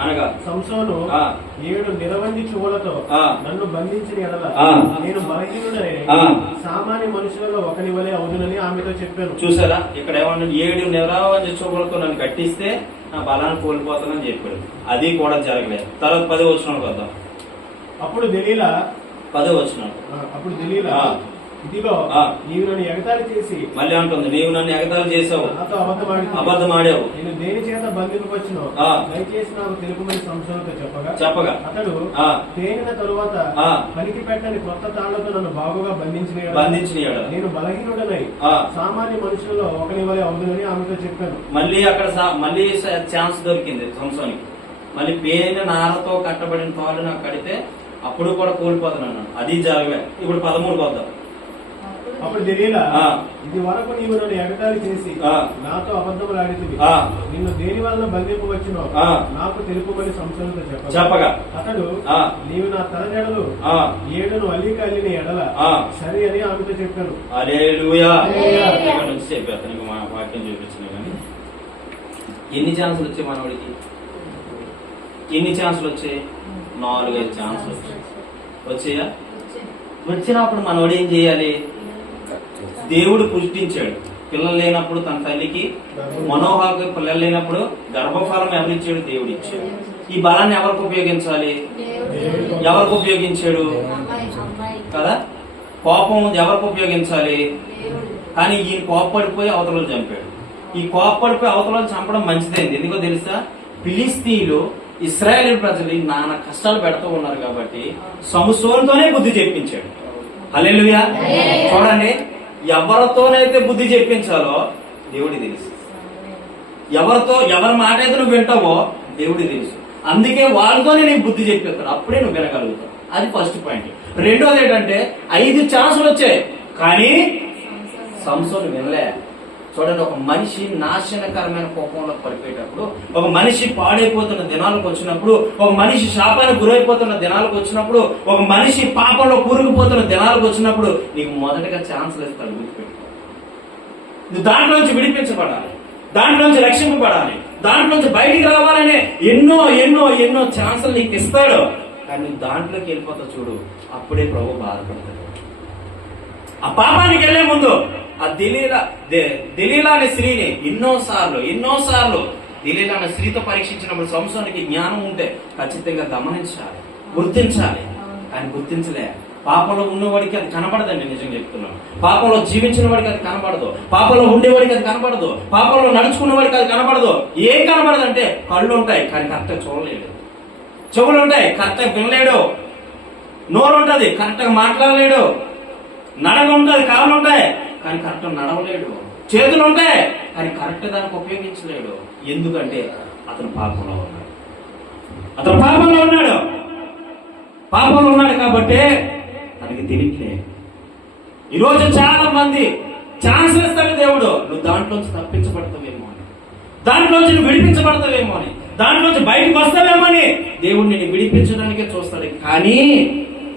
అనగా సంసోను 7 నిరవంజి చువ్వలతో నన్ను బంధించిన ఎడల నేను బలహీనుడనే సామాన్య మనుషులలో ఒకని వలె అవుదునని ఆమెతో చెప్పాను. చూసారా ఇక్కడ ఏమన్నా 7 నిరవంజి చువ్వలతో నన్ను కట్టిస్తే నా బలాన్ని కోల్పోతానని చెప్పాడు. అది కూడా జరగలేదు. తర్వాత 10వ వచనం వద్దాం. అప్పుడు దెలీలా 10వ వచనం. అప్పుడు దెలీలా ఇదిగో నీవు నన్ను ఎగతాళి చేసి మళ్ళీ అంటుంది, నీవు నన్ను ఎగతాళి చేసావు, నాతో అబద్ధమాడావు, నేను దేని చేత బంధింపవచ్చునో దయచేసి నాకు తెలుపుమని సంసోనుతో చెప్పగా అతడు తేనిన తరువాత పనికి పెట్టని కొత్త తాళ్లతో నన్ను బాగుగా బంధించిన నేను బలహీనుడనై సామాన్య మనుషులలో ఒకని వలె అవుదునని ఆమెతో చెప్పాను. మళ్ళీ అక్కడ మళ్ళీ ఛాన్స్ దొరికింది సంసోనికి. మళ్ళీ పేన నారతో కట్టబడిన తాళ్ళు నాకు కడితే అప్పుడు కూడా కోల్పోతున్నాను. అది జరగలే. ఇప్పుడు 13 వద్దాం. అప్పుడు దెలీలా ఇది వరకు నీవు నన్ను ఎగతాళి చేసి నాతో అబద్ధములాడితివి, నిన్ను దేని వలన బంధింపవచ్చునో నాకు తెలుపుమని సంసోనుతో చెప్పగా అతడు నీవు నా తలజడలు 7 అల్లిక అల్లిన ఎడల సరి అని ఆమెతో చెప్పాను. హల్లెలూయా. చెప్పి మా వాక్యం చూపించిన కానీ ఎన్ని ఛాన్సులు వచ్చాయి మనోడికి? ఎన్ని ఛాన్సులు వచ్చాయి? 4-5 ఛాన్సులు వచ్చాయా? వచ్చినప్పుడు మనోడు ఏం చేయాలి? దేవుడు పుష్టించాడు. పిల్లలు లేనప్పుడు తన తల్లికి మనోహాకు పిల్లలు లేనప్పుడు గర్భఫలం ఎవరిచ్చాడు? దేవుడు ఇచ్చాడు. ఈ బలాన్ని ఎవరికి ఉపయోగించాలి? ఎవరికి ఉపయోగించాడు కదా? కోపం ఎవరికి ఉపయోగించాలి? కానీ ఈయన కోప్పడిపోయి అవతలను చంపాడు. ఈ కోప్పడిపోయి అవతలను చంపడం మంచిదైంది. ఎందుకో తెలుసా? ఫిలిస్తీయులు ఇశ్రాయేలు ప్రజలు నానా కష్టాలు పెడుతూ ఉన్నారు కాబట్టి సంసోనుతోనే బుద్ధి చెప్పించాడు. హల్లెలూయా. చూడండి, ఎవరితోనైతే బుద్ధి చెప్పించాలో దేవుడికి తెలుసు. ఎవరి మాట అయితే నువ్వు వింటావో దేవుడికి తెలుసు. అందుకే వాళ్ళతోనే నీకు బుద్ధి చెప్పిస్తాడు. అప్పుడే నువ్వు వినగలుగుతావు. అది ఫస్ట్ పాయింట్. రెండోది ఏంటంటే 5 ఛాన్సులు వచ్చాయి కానీ సంసోను వినలే. చూడండి, ఒక మనిషి నాశనకరమైన కోపంలో పడిపోయేటప్పుడు, ఒక మనిషి పాడైపోతున్న దినాలకు వచ్చినప్పుడు, ఒక మనిషి శాపానికి గురైపోతున్న దినాలకు వచ్చినప్పుడు, ఒక మనిషి పాపంలో కూరుకుపోతున్న దినాలకు వచ్చినప్పుడు నీకు మొదటగా ఛాన్సులు ఇస్తాడు. గుర్తుపెట్టుకో. నువ్వు దాంట్లోంచి విడిపించబడాలి, దాంట్లోంచి రక్షింపబడాలి. దాంట్లోంచి బయటికి రావాలనే ఎన్నో ఎన్నో ఎన్నో ఛాన్సులు నీకు ఇస్తాడు. కానీ నువ్వు దాంట్లోకి వెళ్ళిపోతావు చూడు, అప్పుడే ప్రభు బాధపడతాడు. ఆ పాపానికి వెళ్లే ముందు ఆ దెలీలా అనే స్త్రీని ఎన్నోసార్లు దెలీలా అనే స్త్రీతో పరీక్షించినప్పుడు సంసోనుకి జ్ఞానం ఉంటే ఖచ్చితంగా గమనించాలి, గుర్తించాలి. కానీ గుర్తించలే. పాపంలో ఉన్నవాడికి అది కనపడదండి, నిజం చెప్తున్నాను. పాపంలో జీవించిన వాడికి అది కనపడదు, పాపంలో ఉండేవాడికి అది కనపడదు, పాపంలో నడుచుకున్న వాడికి అది కనపడదు. ఏం కనపడదు అంటే కళ్ళు ఉంటాయి కానీ కరెక్ట్గా చూడలేడు, చెవులు ఉంటాయి కరెక్ట్గా వినలేడు, నోరు ఉంటుంది కరెక్ట్గా మాట్లాడలేడు, నడక ఉంటుంది కాళ్ళు ఉంటాయి కానీ కరెక్ట్గా నడవలేడు, చేతులు ఉంటాయి కానీ కరెక్ట్ దానికి ఉపయోగించలేడు. ఎందుకంటే అతను పాపంలో ఉన్నాడు కాబట్టి తనకి తెలియట్లేదు. ఈరోజు చాలా మంది ఛాన్స్ ఇస్తాడు దేవుడు, నువ్వు దాంట్లోంచి తప్పించబడతావేమో అని, దాంట్లోంచి నువ్వు విడిపించబడతావేమో అని, దాంట్లోంచి బయటకు వస్తావేమో అని దేవుడు నిన్ను విడిపించడానికే చూస్తాడు. కానీ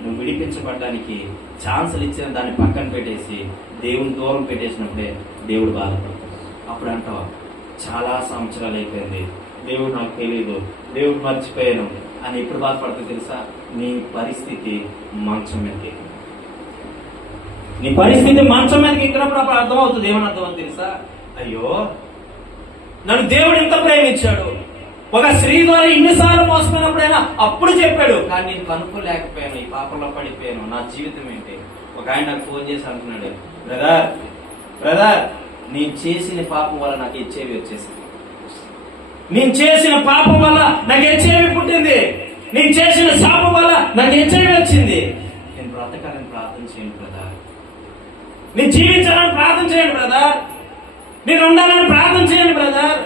నువ్వు విడిపించబడడానికి ఛాన్సులు ఇచ్చిన దాన్ని పక్కన పెట్టేసి దేవుని దూరం పెట్టేసినప్పుడే దేవుడు బాధపడతాడు. అప్పుడు అంటావా, చాలా సంవత్సరాలు అయిపోయింది, దేవుడు నాకు తెలియదు, దేవుడు మర్చిపోయాను అని ఎప్పుడు బాధపడతావు తెలుసా? నీ పరిస్థితి మంచం మీదకి, నీ పరిస్థితి మంచం మీదకి ఎక్కినప్పుడు అప్పుడు అర్థమవుతుంది. ఏమని అర్థమవుతుంది తెలుసా? అయ్యో, నన్ను దేవుడు ఇంత ప్రేమించాడు, ఒక స్త్రీ ద్వారా ఇన్నిసార్లు మోసపోయినప్పుడైనా అప్పుడు చెప్పాడు, కానీ నేను కనుక్కోలేకపోయాను, ఈ పాపంలో పడిపోయాను, నా జీవితం ఏంటి? ఒక ఆయన నాకు ఫోన్ చేసి అంటున్నాడు, బ్రదర్ నేను చేసిన పాపం వల్ల నాకు హెచ్ఐవి వచ్చేసింది, నేను చేసిన పాపం వల్ల నాకు హెచ్ఐవి పుట్టింది, నేను చేసిన శాపం వల్ల నాకు హెచ్ఐవి వచ్చింది. నేను బ్రతకాలని ప్రార్థన చేయండి బ్రదర్, నేను జీవించాలని ప్రార్థన చేయండి బ్రదర్, నేను ఉండాలని ప్రార్థన చేయండి బ్రదర్.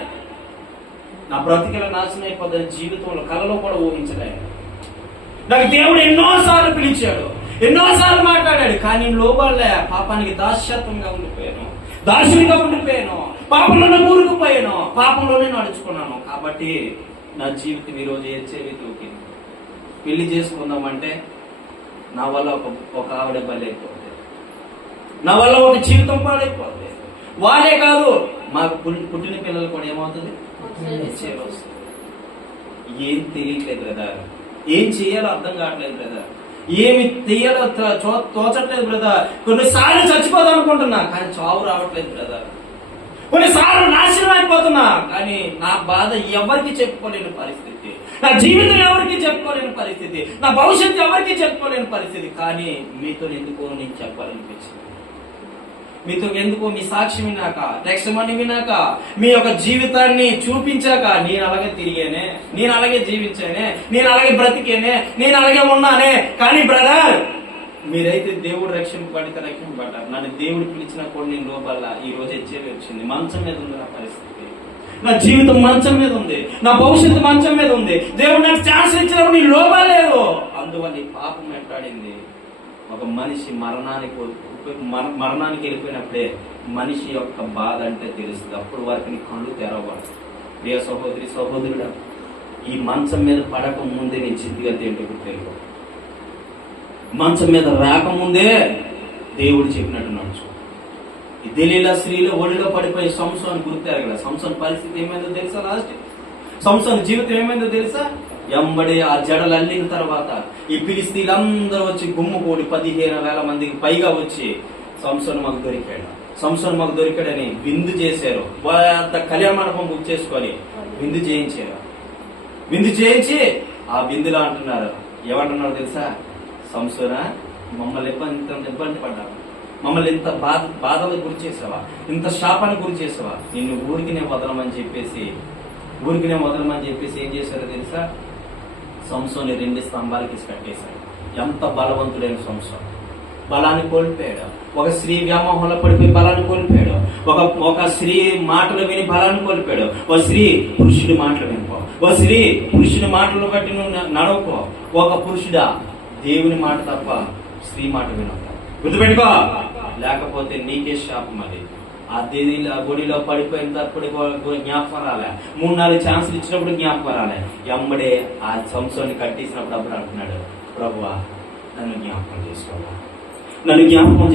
నా బ్రతికల నాశనం అయిపోద్దని జీవితంలో కలలో కూడా ఊహించలేదు. నాకు దేవుడు ఎన్నోసార్లు పిలిచాడు, ఎన్నోసార్లు మాట్లాడాడు, కానీ నేను లోబడలే. పాపానికి దాస్యత్వంగా ఉండిపోయాను, దాసునిగా ఉండిపోయాను, పాపంలోనే కూరుకుపోయాను, పాపంలోనే నడుచుకున్నాను. కాబట్టి నా జీవితం ఈరోజు హెచ్ఐవి తోకింది. పెళ్లి చేసుకుందామంటే నా వల్ల ఒక ఆవిడ బలైపోతుంది, నా వల్ల ఒక జీవితం పాడైపోతుంది. వాళ్ళే కాదు, మాకు పుట్టిన పిల్లలు కూడా ఏమవుతుంది, ఏం తెలియట్లేదు కదా, ఏం చేయాలో అర్థం కావట్లేదు కదా, ఏమి తెలియాలో తోచట్లేదు బ్రదర్. కొన్నిసార్లు చచ్చిపోదాం అనుకుంటున్నా కానీ చావు రావట్లేదు బ్రదర్. కొన్నిసార్లు నాశనం అయిపోతున్నా కానీ నా బాధ ఎవరికి చెప్పుకోలేని పరిస్థితి, నా జీవితం ఎవరికి చెప్పుకోలేని పరిస్థితి, నా భవిష్యత్తు ఎవరికి చెప్పుకోలేని పరిస్థితి. కానీ మీతో ఎందుకో నేను చెప్పాలనిపించింది, మీతో ఎందుకో మీ సాక్షి వినాక, టెక్స్టమనీ వినాక, మీ యొక్క జీవితాన్ని చూపించాక నేను అలాగే తిరిగానే, నేను అలాగే జీవించానే, నేను అలాగే బ్రతికేనే, నేను అలాగే ఉన్నానే. కానీ బ్రదర్, మీరైతే దేవుడు రక్షింపబడితే రక్షింపబడ్డారు. నన్ను దేవుడు పిలిచినా కూడా నేను లోపల ఈ రోజు హెచ్ఐవి వచ్చింది. మంచం మీద ఉంది నా పరిస్థితి, నా జీవితం మంచం మీద ఉంది, నా భవిష్యత్తు మంచం మీద ఉంది. దేవుడు నాకు ఛాన్స్ ఇచ్చినప్పుడు నీ లోపలేదు. అందువల్ల ఈ పాపం వెంటాడింది. ఒక మనిషి మరణానికి వెళ్ళిపోయినప్పుడే మనిషి యొక్క బాధ అంటే తెలుస్తుంది. అప్పుడు వరకు నీ కళ్ళు తెరవబడదు. ప్రియ సహోదరి సహోదరుడా, ఈ మంచం మీద పడక ముందే నేను చిద్దిగా ఏంటో తెలియదు. మంచం మీద రాకముందే దేవుడు చెప్పినట్టు నడుచు. ఈ దెలీలా స్త్రీలో ఒడిలో పడిపోయి సంసోను గుర్తారు కదా. సంసోను పరిస్థితి ఏమైందో తెలుసా? లాస్ట్ సంసోను జీవితం ఏమైందో తెలుసా? ఎంబడి ఆ జడలు అల్లిన తర్వాత ఈ ఫిలిస్తీన్లందరూ వచ్చి గుమ్ముకూడి 15,000 మందికి పైగా వచ్చి సంసోను మాకు దొరికాడని విందు చేశారు. వాళ్ళ కళ్యాణ మండపం బుక్ చేసుకొని విందు చేయించారు. విందు చేయించి ఆ విందులో అంటున్నారు, ఏమంటున్నారు తెలుసా? సంసోనా, మమ్మల్ని ఇబ్బంది పడ్డావు, మమ్మల్ని ఇంత బాధలకు గురి చేసావా, ఇంత శాపానికి గురి చేసావా, నిన్ను ఊరికి వదలమని చెప్పేసి ఏం చేశారో తెలుసా? సంసోని 2 స్తంభాలకి కట్టేశాడు. ఎంత బలవంతుడైన సంసోను బలాన్ని కోల్పోయాడు. ఒక స్త్రీ వ్యామోహంలో పడిపోయి బలాన్ని కోల్పోయాడు. ఒక స్త్రీ మాటలు విని బలాన్ని కోల్పోయాడు. ఒక స్త్రీ పురుషుడి మాటలు వినుకో, ఒక స్త్రీ పురుషుడి మాటలు బట్టి నువ్వు నడవకో. ఒక పురుషుడా దేవుని మాట తప్ప స్త్రీ మాట వినక, గుర్తుపెట్టుకో, లేకపోతే నీకే శాపం. అది ఆ గుడిలో పడిపోయినప్పుడు జ్ఞాపకం రాలే, 3-4 ఛాన్సులు ఇచ్చినప్పుడు జ్ఞాపకం రాలే. ఎంబడే ఆ సంసోన్ని కట్టేసినప్పుడు అప్పుడు అంటున్నాడు, ప్రభువా నన్ను జ్ఞాపకం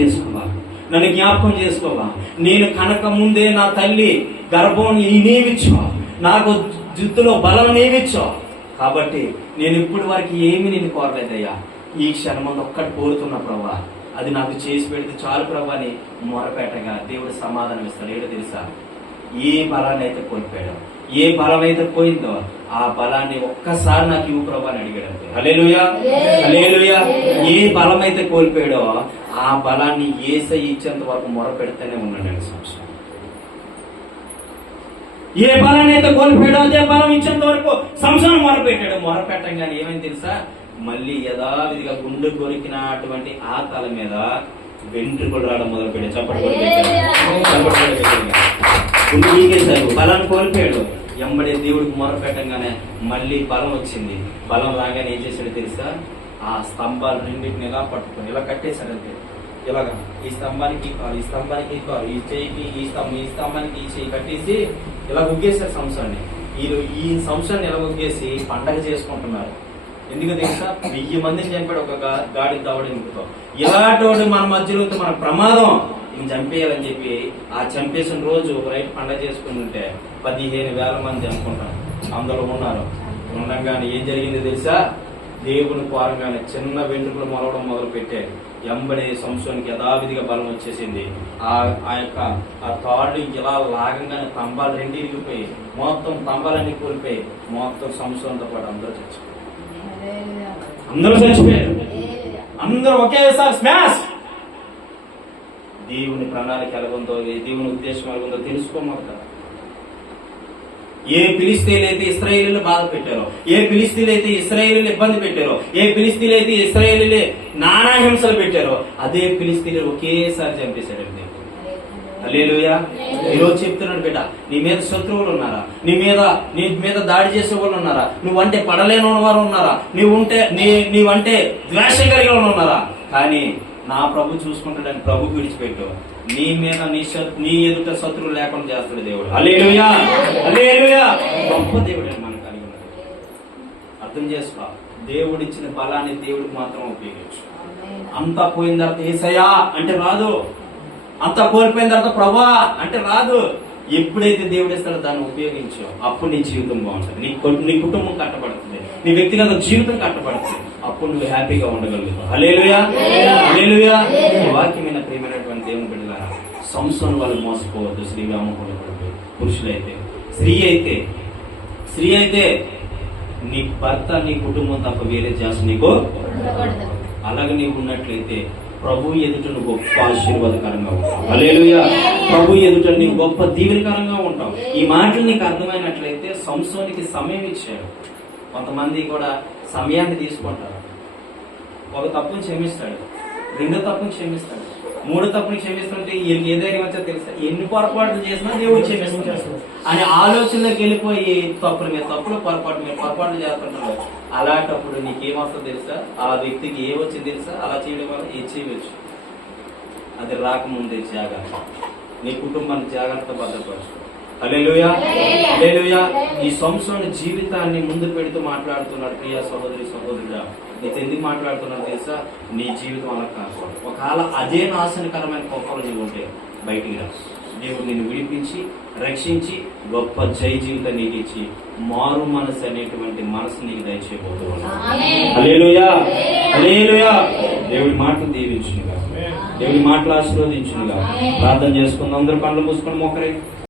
చేసుకోవా, నేను కనక ముందే నా తల్లి గర్భం నీవిచ్చావు, నాకు జుత్తులో బలం నీవిచ్చావు. కాబట్టి నేను ఇప్పటి వరకు ఏమి నేను కోరలేదయ్యా. ఈ క్షణమంతా ఒక్కటి కోరుతున్నా ప్రభా, అది నాకు చేసి పెడితే చాలు ప్రభా అని మొరపెట్టగా దేవుడు సమాధానం ఇస్తాడు. ఏదో తెలుసా, ఏ బలాన్ని అయితే కోల్పోయాడో, ఏ బలం అయితే పోయిందో ఆ బలాన్ని ఒక్కసారి నాకు ఇవ్వు ప్రభా అని అడిగాడు. హల్లెలూయా, హల్లెలూయా. ఏ బలం అయితే కోల్పోయాడో ఆ బలాన్ని యేసయ్య ఇచ్చేంత వరకు మొరపెడితేనే ఉన్నాడు సంవత్సరం. ఏ బలాన్ని అయితే కోల్పోయాడో అదే బలం ఇచ్చేంత వరకు సంవత్సరం మొరపెట్టాడు. మొరపెట్టంగానే ఏమైంది తెలుసా, మళ్ళీ యథావిధిగా గుండె కొరికినటువంటి ఆ తల మీద వెంట్రుకలు రావడం మొదలుపెట్టాడు. చప్పటి గుండె గీకేశారు, బలాన్ని కోల్పోయాడు. ఎంబడే దేవుడికి మొరపెట్టంగానే మళ్ళీ బలం వచ్చింది. బలం రాగానే ఏం చేశాడు తెలుసా, ఆ స్తంభాలు రెండింటిని ఇలా పట్టుకొని ఇలా కట్టేశాడు. అంతే, ఇలాగా ఈ స్తంభానికి కాదు, ఈ స్తంభానికి కాదు, ఈ చేయికి ఈ స్తంభానికి ఈ చేయి కట్టేసి ఇలా ఉగ్గేశారు సంవత్సరాన్ని. ఈ సంవత్సరాన్ని ఇలా ఉగ్గేసి పండగ చేసుకుంటున్నారు. ఎందుకు తెలుసా, 1000 మందిని చంపాడు ఒక గాడి దవడింపుతో. ఇలాంటి మన మధ్యలో మన ప్రమాదం ఈయన చంపేయాలని చెప్పి ఆ చంపేసిన రోజు రైట్ పండగ చేసుకుని ఉంటే 15,000 మంది అనుకుంటాం అందులో ఉన్నారు. ఉండగానే ఏం జరిగింది తెలుసా, దేవుని కోరగానే చిన్న వెంట్రుకలు మొలవడం మొదలు పెట్టారు. ఎంబడే సంవత్సరానికి యథావిధిగా బలం వచ్చేసింది. ఆ యొక్క ఆ తాళ్ళు ఇలా లాగంగానే స్తంభాలు రెండు ఇరిగిపోయి మొత్తం స్తంభాలన్నీ కూలిపోయి మొత్తం సంవత్సరంతో పాటు అందరూ చచ్చిపోయారు. అందరూ ఒకేసారి స్మాష్. దేవుని ప్రణాళిక ఎలాగుందో, దేవుని ఉద్దేశం ఎలాగుందో తెలుసుకోమని కదా. ఏ ఫిలిస్తీన్లైతే ఇశ్రాయేలును బాధ పెట్టారో, ఏ ఫిలిస్తీన్లైతే ఇశ్రాయేలును ఇబ్బంది పెట్టారో, ఏ ఫిలిస్తీన్లైతే ఇశ్రాయేలుని నానా హింసలు పెట్టారో అదే ఫిలిస్తీన్లు ఒకేసారి చంపేశాడండి. హల్లెలూయా. ఈరోజు చెప్తున్నాడు, బిడ్డ నీ మీద శత్రువులు ఉన్నారా, నీ మీద దాడి చేసే వాళ్ళు ఉన్నారా, నువ్వంటే పడలేని వారు ఉన్నారా, నీవంటే ద్వేషం కలిగిన వాళ్ళు ఉన్నారా, కానీ నా ప్రభు చూసుకుంటాడని ప్రభు విడిచిపెట్టు. నీ మీద నీ ఎదుట శత్రువులు లేకుండా చేస్తాడు దేవుడు. హల్లెలూయా, హల్లెలూయా. గొప్ప దేవుడు మనం కలిగి ఉన్నాడు. అర్థం చేసుకో, దేవుడిచ్చిన బలాన్ని దేవుడికి మాత్రం ఉపయోగించు. అంతా పోయిన తర్వాత యేసయ్యా అంటే రాదు, అంతా కోల్పోయిన తర్వాత ప్రభా అంటే రాదు. ఎప్పుడైతే దేవుడు ఇస్తాడో దాన్ని ఉపయోగించో అప్పుడు నీ జీవితం బాగుంటుంది, నీ కుటుంబం కట్టబడుతుంది, నీ వ్యక్తిగత జీవితం కట్టబడుతుంది. అప్పుడు నువ్వు హ్యాపీగా ఉండగలుగుతావు. హల్లెలూయా, హల్లెలూయా. వాక్యమైన ప్రియమైనటువంటి దేవుని బిడ్డలారా, సంసోను వాళ్ళు మోసపోవద్దు. స్త్రీ వ్యామోహంలో పడిపోయి పురుషులైతే స్త్రీ అయితే నీ భర్త నీ కుటుంబం తప్ప వేరే చేసి నీకు అలాగే నీవు ఉన్నట్లయితే ప్రభు ఎదుట నువ్వు గొప్ప ఆశీర్వాదకరంగా ఉంటావు. హల్లెలూయా. ప్రభు ఎదుట నీవు గొప్ప దీవెనకరంగా ఉంటావు. ఈ మాటలు నీకు అర్థమైనట్లయితే సంసోనికి సమయం ఇచ్చాడు. కొంతమంది కూడా సమయాన్ని తీసుకుంటారు. ఒక తప్పుని క్షమిస్తాడు, రెండో తప్పుని క్షమిస్తాడు, మూడో తప్పుని క్షమిస్తుంటే ఏ ధైర్యం వచ్చా తెలుసా, ఎన్ని పొరపాట్లు చేసినా దేవుడు క్షమిస్తాడు అనే ఆలోచనలోకి వెళ్ళిపోయి తప్పుల మీద తప్పులు పొరపాట్లు చేస్తుంటారు. అలాంటప్పుడు నీకేమొస్తుందో తెలుసా, ఆ వ్యక్తికి ఏమొచ్చింది తెలుసా, అలా చేయడం వల్ల ఏం చేయవచ్చు. అది రాకముందే జాగ్రత్త, నీ కుటుంబాన్ని జాగ్రత్త భద్రపరచు. హల్లెలూయా, హల్లెలూయా. ఈ సంవత్సరం జీవితాన్ని ముందు పెడుతూ మాట్లాడుతున్నాడు. ప్రియ సహోదరి సహోదరుడా, నీకు ఎందుకు మాట్లాడుతున్నాడు తెలుసా, నీ జీవితం అలా కాకూడదు. ఒకవేళ అదే నాశనకరమైన కోపాలు నీవు ఉంటే బయటికి రా. దేవుడు నిన్ను విడిపించి రక్షించి గొప్ప జయ జీవితం నీకు ఇచ్చి మారు మనసు అనేటువంటి మనసు నీకు దయచేయబోతున్నాడు. హల్లెలూయా, హల్లెలూయా. దేవుడి మాటలు దీవించునుగా, దేవుడి మాటలు ఆశీర్వదించునుగా. ప్రార్థన చేసుకుందాం. అందరూ కళ్ళు మూసుకొని మోకరే.